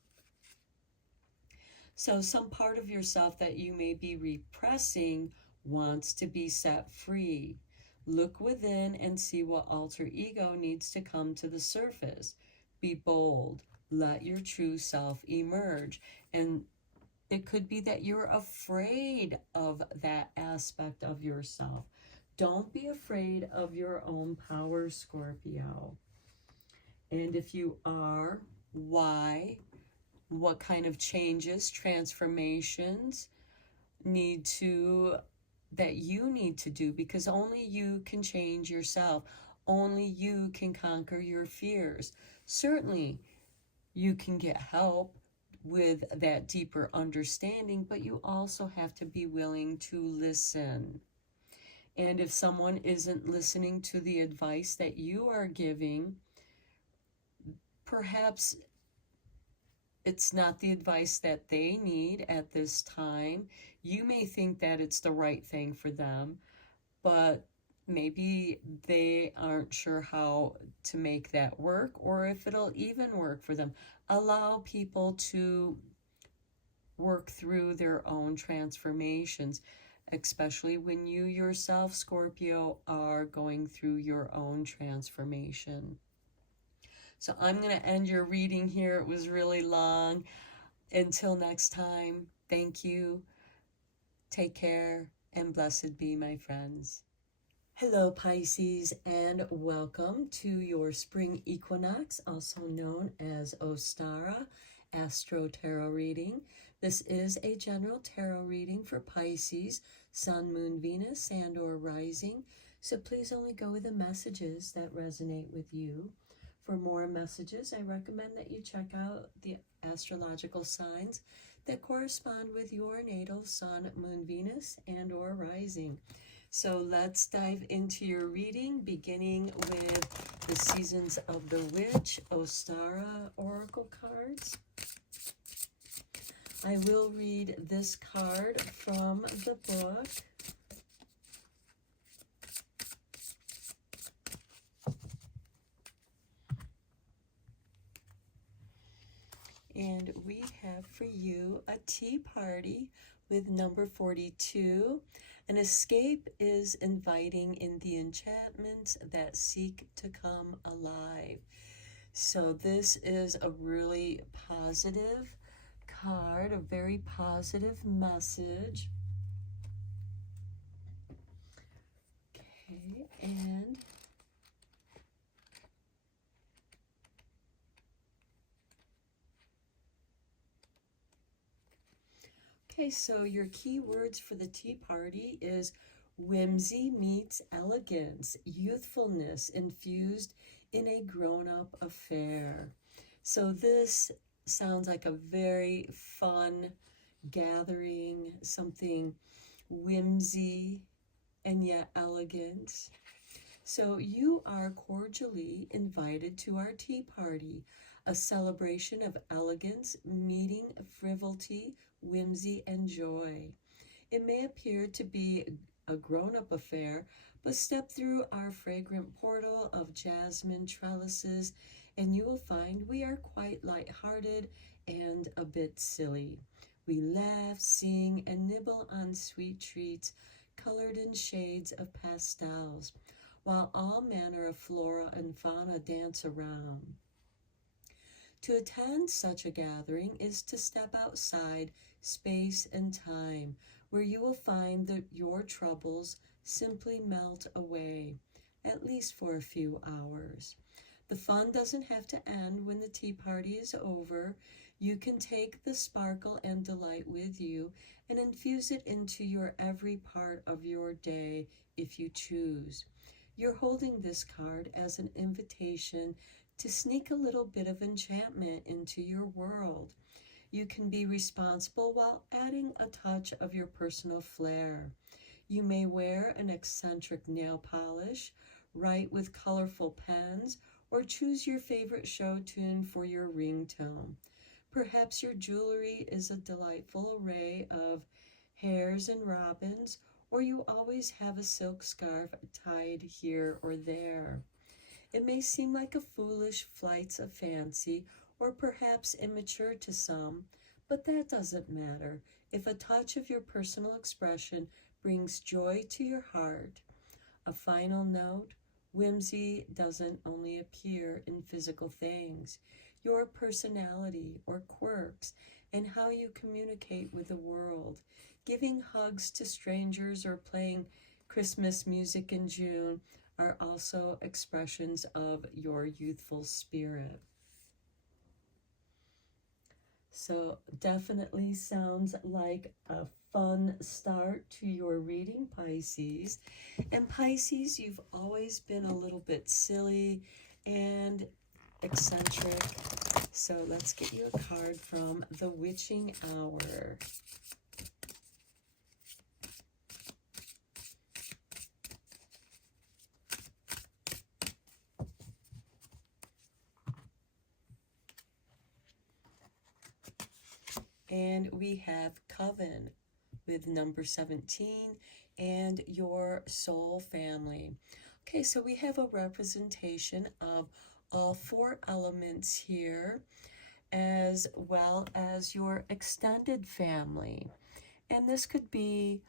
So some part of yourself that you may be repressing wants to be set free. Look within and see what alter ego needs to come to the surface. Be bold. Let your true self emerge. And it could be that you're afraid of that aspect of yourself. Don't be afraid of your own power, Scorpio. And if you are, why? What kind of changes, transformations that you need to do, because only you can change yourself. Only you can conquer your fears. Certainly, you can get help with that deeper understanding, but you also have to be willing to listen. And if someone isn't listening to the advice that you are giving, perhaps it's not the advice that they need at this time. You may think that it's the right thing for them, but maybe they aren't sure how to make that work or if it'll even work for them. Allow people to work through their own transformations, especially when you yourself, Scorpio, are going through your own transformation. So I'm going to end your reading here. It was really long. Until next time, thank you. Take care and blessed be, my friends. Hello, Pisces, and welcome to your spring equinox, also known as Ostara Astro Tarot reading. This is a general tarot reading for Pisces, Sun, Moon, Venus, and or rising. So please only go with the messages that resonate with you. For more messages, I recommend that you check out the astrological signs that correspond with your natal Sun, Moon, Venus, and or rising. So let's dive into your reading, beginning with the Seasons of the Witch, Ostara Oracle cards. I will read this card from the book. And we have for you a tea party with number 42. An escape is inviting in the enchantments that seek to come alive. So this is a really positive card, a very positive message. Okay, and okay, so your key words for the tea party is whimsy meets elegance, youthfulness infused in a grown-up affair. So this sounds like a very fun gathering, something whimsy and yet elegant. So you are cordially invited to our tea party, a celebration of elegance, meeting frivolity, whimsy, and joy. It may appear to be a grown-up affair, but step through our fragrant portal of jasmine trellises and you will find we are quite light-hearted and a bit silly. We laugh, sing, and nibble on sweet treats colored in shades of pastels, while all manner of flora and fauna dance around. To attend such a gathering is to step outside space and time, where you will find that your troubles simply melt away, at least for a few hours. The fun doesn't have to end when the tea party is over. You can take the sparkle and delight with you and infuse it into your every part of your day if you choose. You're holding this card as an invitation to sneak a little bit of enchantment into your world. You can be responsible while adding a touch of your personal flair. You may wear an eccentric nail polish, write with colorful pens, or choose your favorite show tune for your ringtone. Perhaps your jewelry is a delightful array of hares and robins, or you always have a silk scarf tied here or there. It may seem like a foolish flight of fancy, or perhaps immature to some, but that doesn't matter if a touch of your personal expression brings joy to your heart. A final note: whimsy doesn't only appear in physical things. Your personality or quirks and how you communicate with the world, giving hugs to strangers or playing Christmas music in June, are also expressions of your youthful spirit. So definitely sounds like a fun start to your reading, Pisces. And Pisces, you've always been a little bit silly and eccentric. So let's get you a card from the Witching Hour. And we have Coven with number 17 and your soul family. Okay, so we have a representation of all four elements here, as well as your extended family. And this could be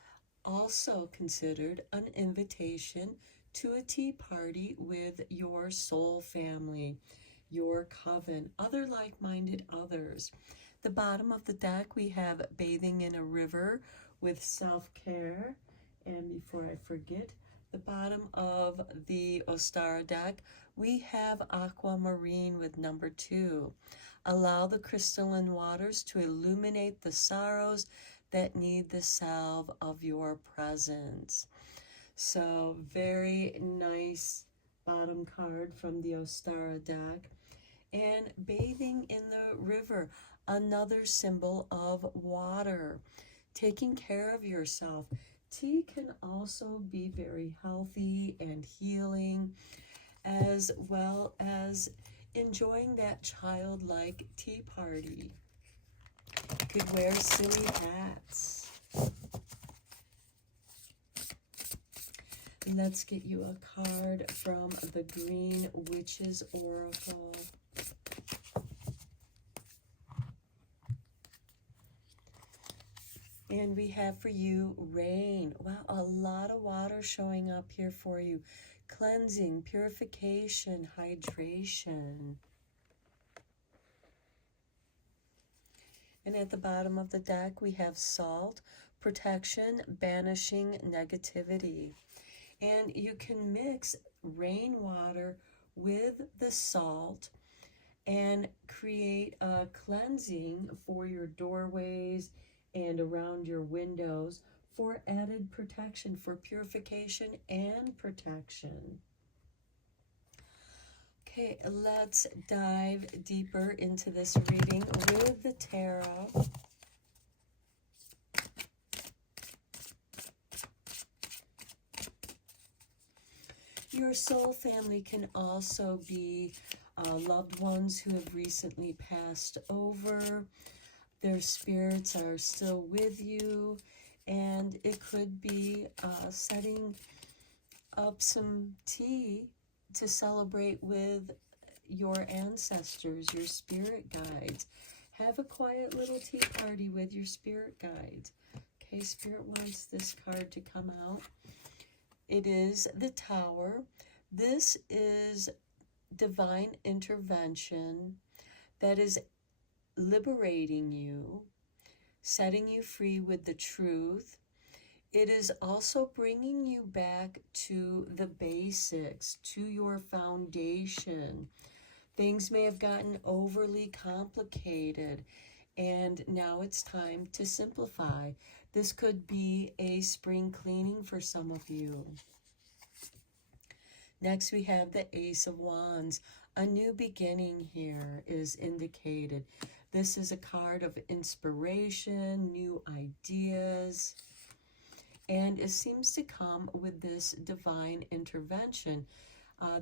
also considered an invitation to a tea party with your soul family, your coven, other like-minded others. The bottom of the deck, we have bathing in a river with self-care. And before I forget, the bottom of the Ostara deck, we have aquamarine with number 2. Allow the crystalline waters to illuminate the sorrows that need the salve of your presence. So very nice bottom card from the Ostara deck. And bathing in the river, another symbol of water, taking care of yourself. Tea can also be very healthy and healing, as well as enjoying that childlike tea party. You could wear silly hats. Let's get you a card from the Green Witch's Oracle. And we have for you rain. Wow, a lot of water showing up here for you. Cleansing, purification, hydration. And at the bottom of the deck, we have salt, protection, banishing negativity. And you can mix rainwater with the salt and create a cleansing for your doorways and around your windows for added protection, for purification and protection. Okay, let's dive deeper into this reading with the tarot. Your soul family can also be loved ones who have recently passed over. Their spirits are still with you, and it could be setting up some tea to celebrate with your ancestors, your spirit guides, Have a quiet little tea party with your spirit guides. Okay, Spirit wants this card to come out. It is the Tower. This is divine intervention that is liberating you, setting you free with the truth. It is also bringing you back to the basics, to your foundation. Things may have gotten overly complicated, and now it's time to simplify. This could be a spring cleaning for some of you. Next, we have the Ace of Wands. A new beginning here is indicated. This is a card of inspiration, new ideas, and it seems to come with this divine intervention.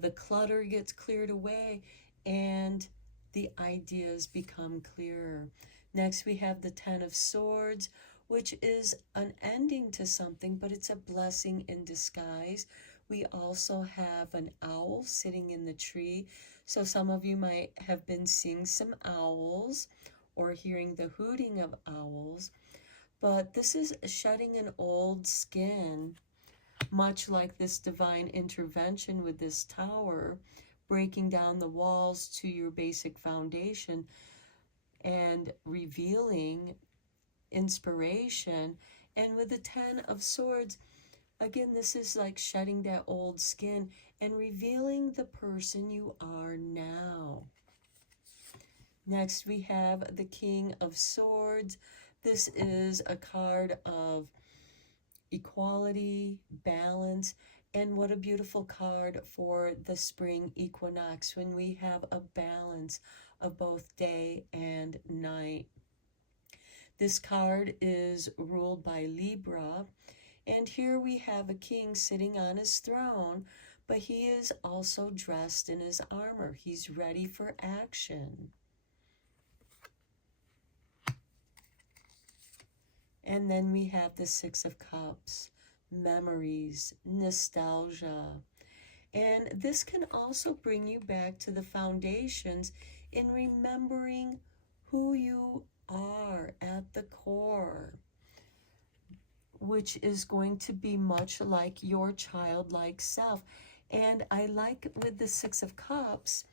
The clutter gets cleared away and the ideas become clearer. Next, we have the Ten of Swords, which is an ending to something, but it's a blessing in disguise. We also have an owl sitting in the tree. So some of you might have been seeing some owls or hearing the hooting of owls. But this is shedding an old skin, much like this divine intervention with this tower, breaking down the walls to your basic foundation and revealing inspiration. And with the Ten of Swords, again, this is like shedding that old skin and revealing the person you are now. Next, we have the King of Swords. This is a card of equality, balance, and what a beautiful card for the spring equinox when we have a balance of both day and night. This card is ruled by Libra, and here we have a king sitting on his throne, but he is also dressed in his armor. He's ready for action. And then we have the Six of Cups, memories, nostalgia. And this can also bring you back to the foundations in remembering who you are at the core, which is going to be much like your childlike self. And I like with the Six of Cups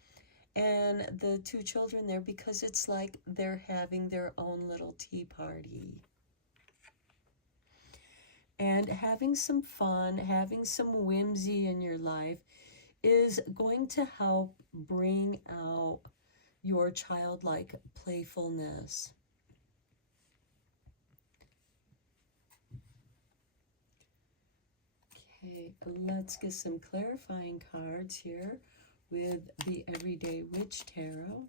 and the two children there because it's like they're having their own little tea party. And having some fun, having some whimsy in your life is going to help bring out your childlike playfulness. Okay, let's get some clarifying cards here with the Everyday Witch Tarot.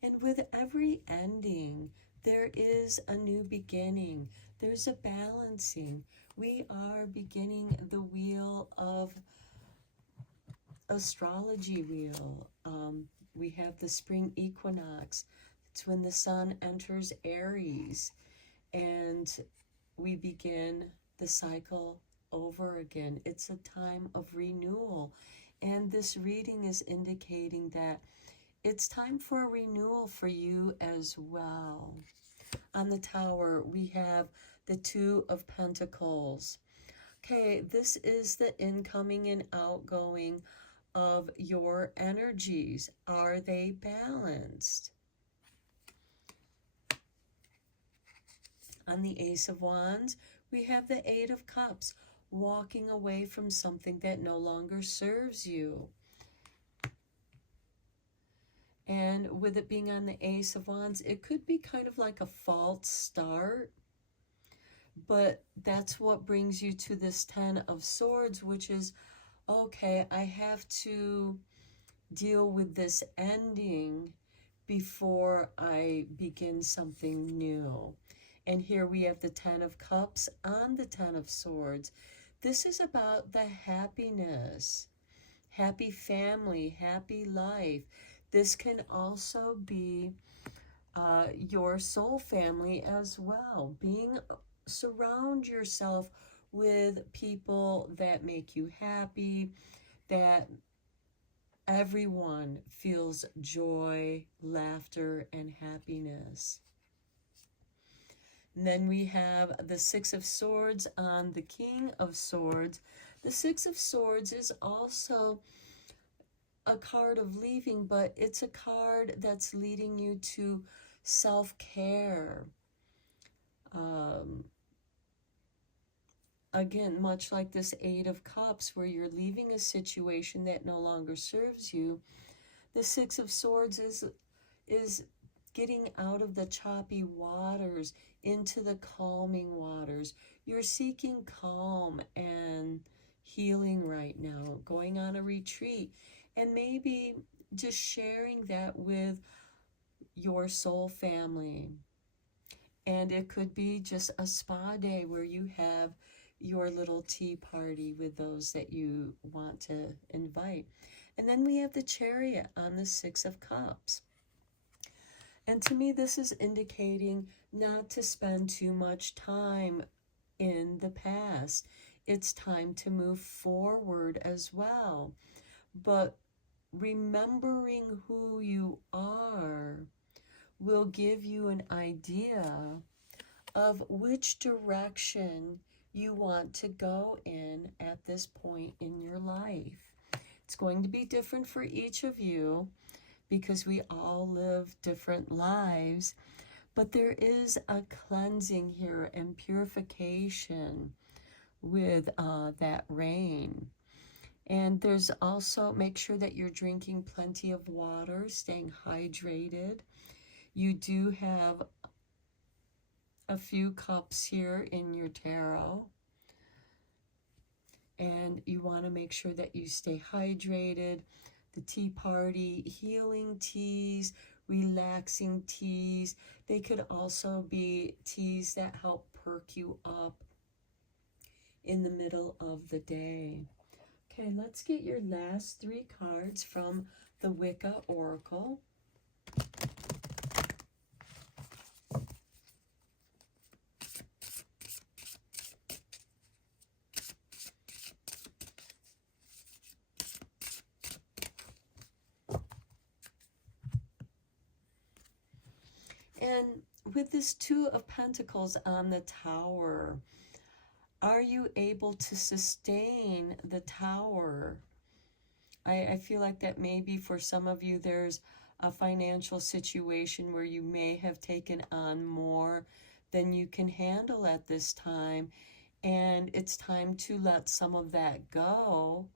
And with every ending, there is a new beginning. There's a balancing. We are beginning the wheel of astrology wheel. We have the spring equinox. It's when the sun enters Aries, and we begin the cycle over again. It's a time of renewal. And this reading is indicating that it's time for a renewal for you as well. On the Tower, we have the Two of Pentacles. Okay, this is the incoming and outgoing of your energies. Are they balanced? On the Ace of Wands, we have the Eight of Cups, walking away from something that no longer serves you. And with it being on the Ace of Wands, it could be kind of like a false start. But that's what brings you to this Ten of Swords, which is, okay, I have to deal with this ending before I begin something new. And here we have the Ten of Cups on the Ten of Swords. This is about the happiness, happy family, happy life. This can also be your soul family as well. Surround yourself with people that make you happy, that everyone feels joy, laughter, and happiness. And then we have the Six of Swords on the King of Swords. The Six of Swords is also a card of leaving, but it's a card that's leading you to self-care. Again, much like this Eight of Cups, where you're leaving a situation that no longer serves you, the Six of Swords is getting out of the choppy waters into the calming waters. You're seeking calm and healing right now, going on a retreat, and maybe just sharing that with your soul family. And it could be just a spa day where you have your little tea party with those that you want to invite. And then we have the Chariot on the Six of Cups. And to me, this is indicating not to spend too much time in the past. It's time to move forward as well. But remembering who you are will give you an idea of which direction you want to go in at this point in your life. It's going to be different for each of you because we all live different lives, but there is a cleansing here and purification with that rain. And there's also, make sure that you're drinking plenty of water, staying hydrated. You do have a few cups here in your tarot, and you want to make sure that you stay hydrated. The tea party, healing teas, relaxing teas. They could also be teas that help perk you up in the middle of the day. Okay, let's get your last three cards from the Wicca Oracle. And with this Two of Pentacles on the Tower, are you able to sustain the Tower? I feel like that maybe for some of you there's a financial situation where you may have taken on more than you can handle at this time, and it's time to let some of that go,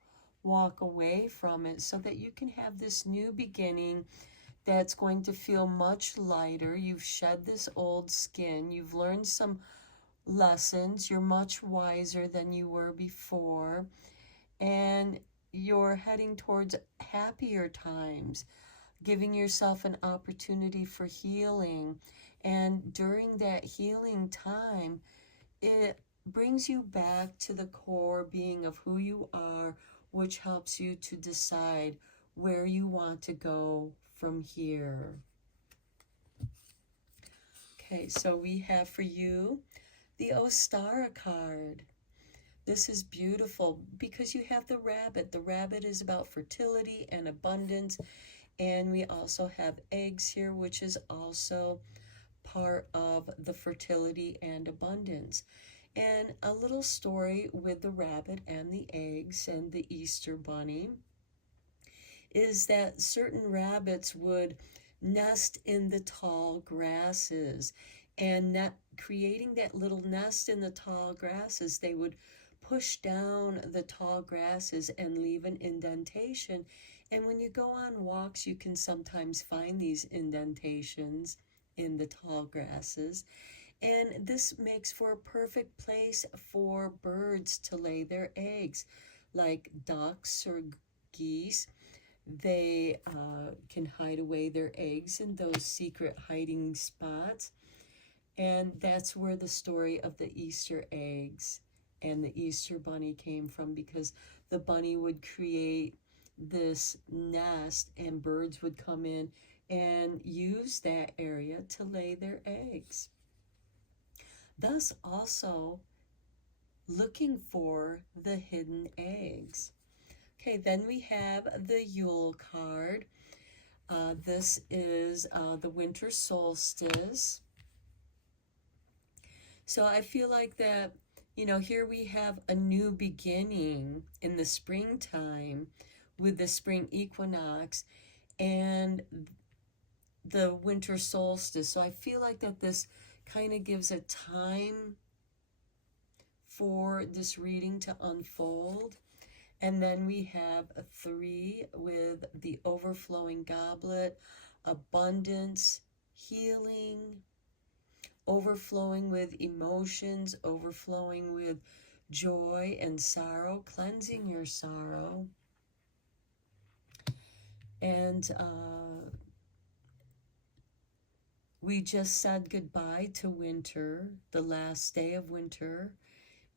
walk away from it, so that you can have this new beginning that's going to feel much lighter. You've shed this old skin, you've learned some lessons, you're much wiser than you were before, and you're heading towards happier times, giving yourself an opportunity for healing. And during that healing time, it brings you back to the core being of who you are, which helps you to decide where you want to go from here. Okay, so we have for you the Ostara card. This is beautiful because you have the rabbit. The rabbit is about fertility and abundance. And we also have eggs here, which is also part of the fertility and abundance. And a little story with the rabbit and the eggs and the Easter bunny is that certain rabbits would nest in the tall grasses, and creating that little nest in the tall grasses, they would push down the tall grasses and leave an indentation. And when you go on walks, you can sometimes find these indentations in the tall grasses. And this makes for a perfect place for birds to lay their eggs, like ducks or geese. They can hide away their eggs in those secret hiding spots. And that's where the story of the Easter eggs and the Easter bunny came from, because the bunny would create this nest and birds would come in and use that area to lay their eggs. Thus also looking for the hidden eggs. Okay, then we have the Yule card. This is the winter solstice. So I feel like that, here we have a new beginning in the springtime with the spring equinox and the winter solstice. So I feel like that this kind of gives a time for this reading to unfold. And then we have a 3 with the overflowing goblet, abundance, healing, overflowing with emotions, overflowing with joy and sorrow, cleansing your sorrow. And we just said goodbye to winter, the last day of winter,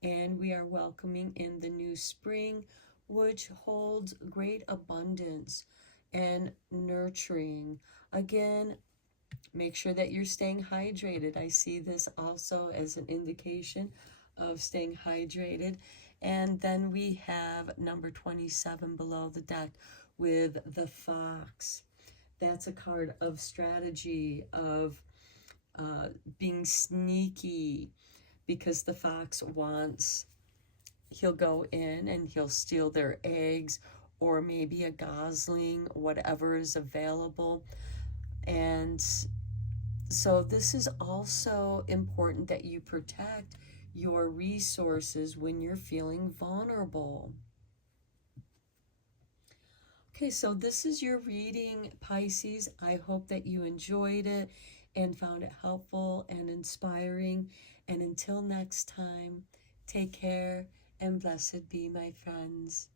and we are welcoming in the new spring, which holds great abundance and nurturing. Again, make sure that you're staying hydrated. I see this also as an indication of staying hydrated. And then we have number 27 below the deck with the fox. That's a card of strategy, of being sneaky, because the fox he'll go in and he'll steal their eggs or maybe a gosling, whatever is available. And so this is also important that you protect your resources when you're feeling vulnerable. Okay, so this is your reading, Pisces. I hope that you enjoyed it and found it helpful and inspiring. And until next time, take care and blessed be, my friends.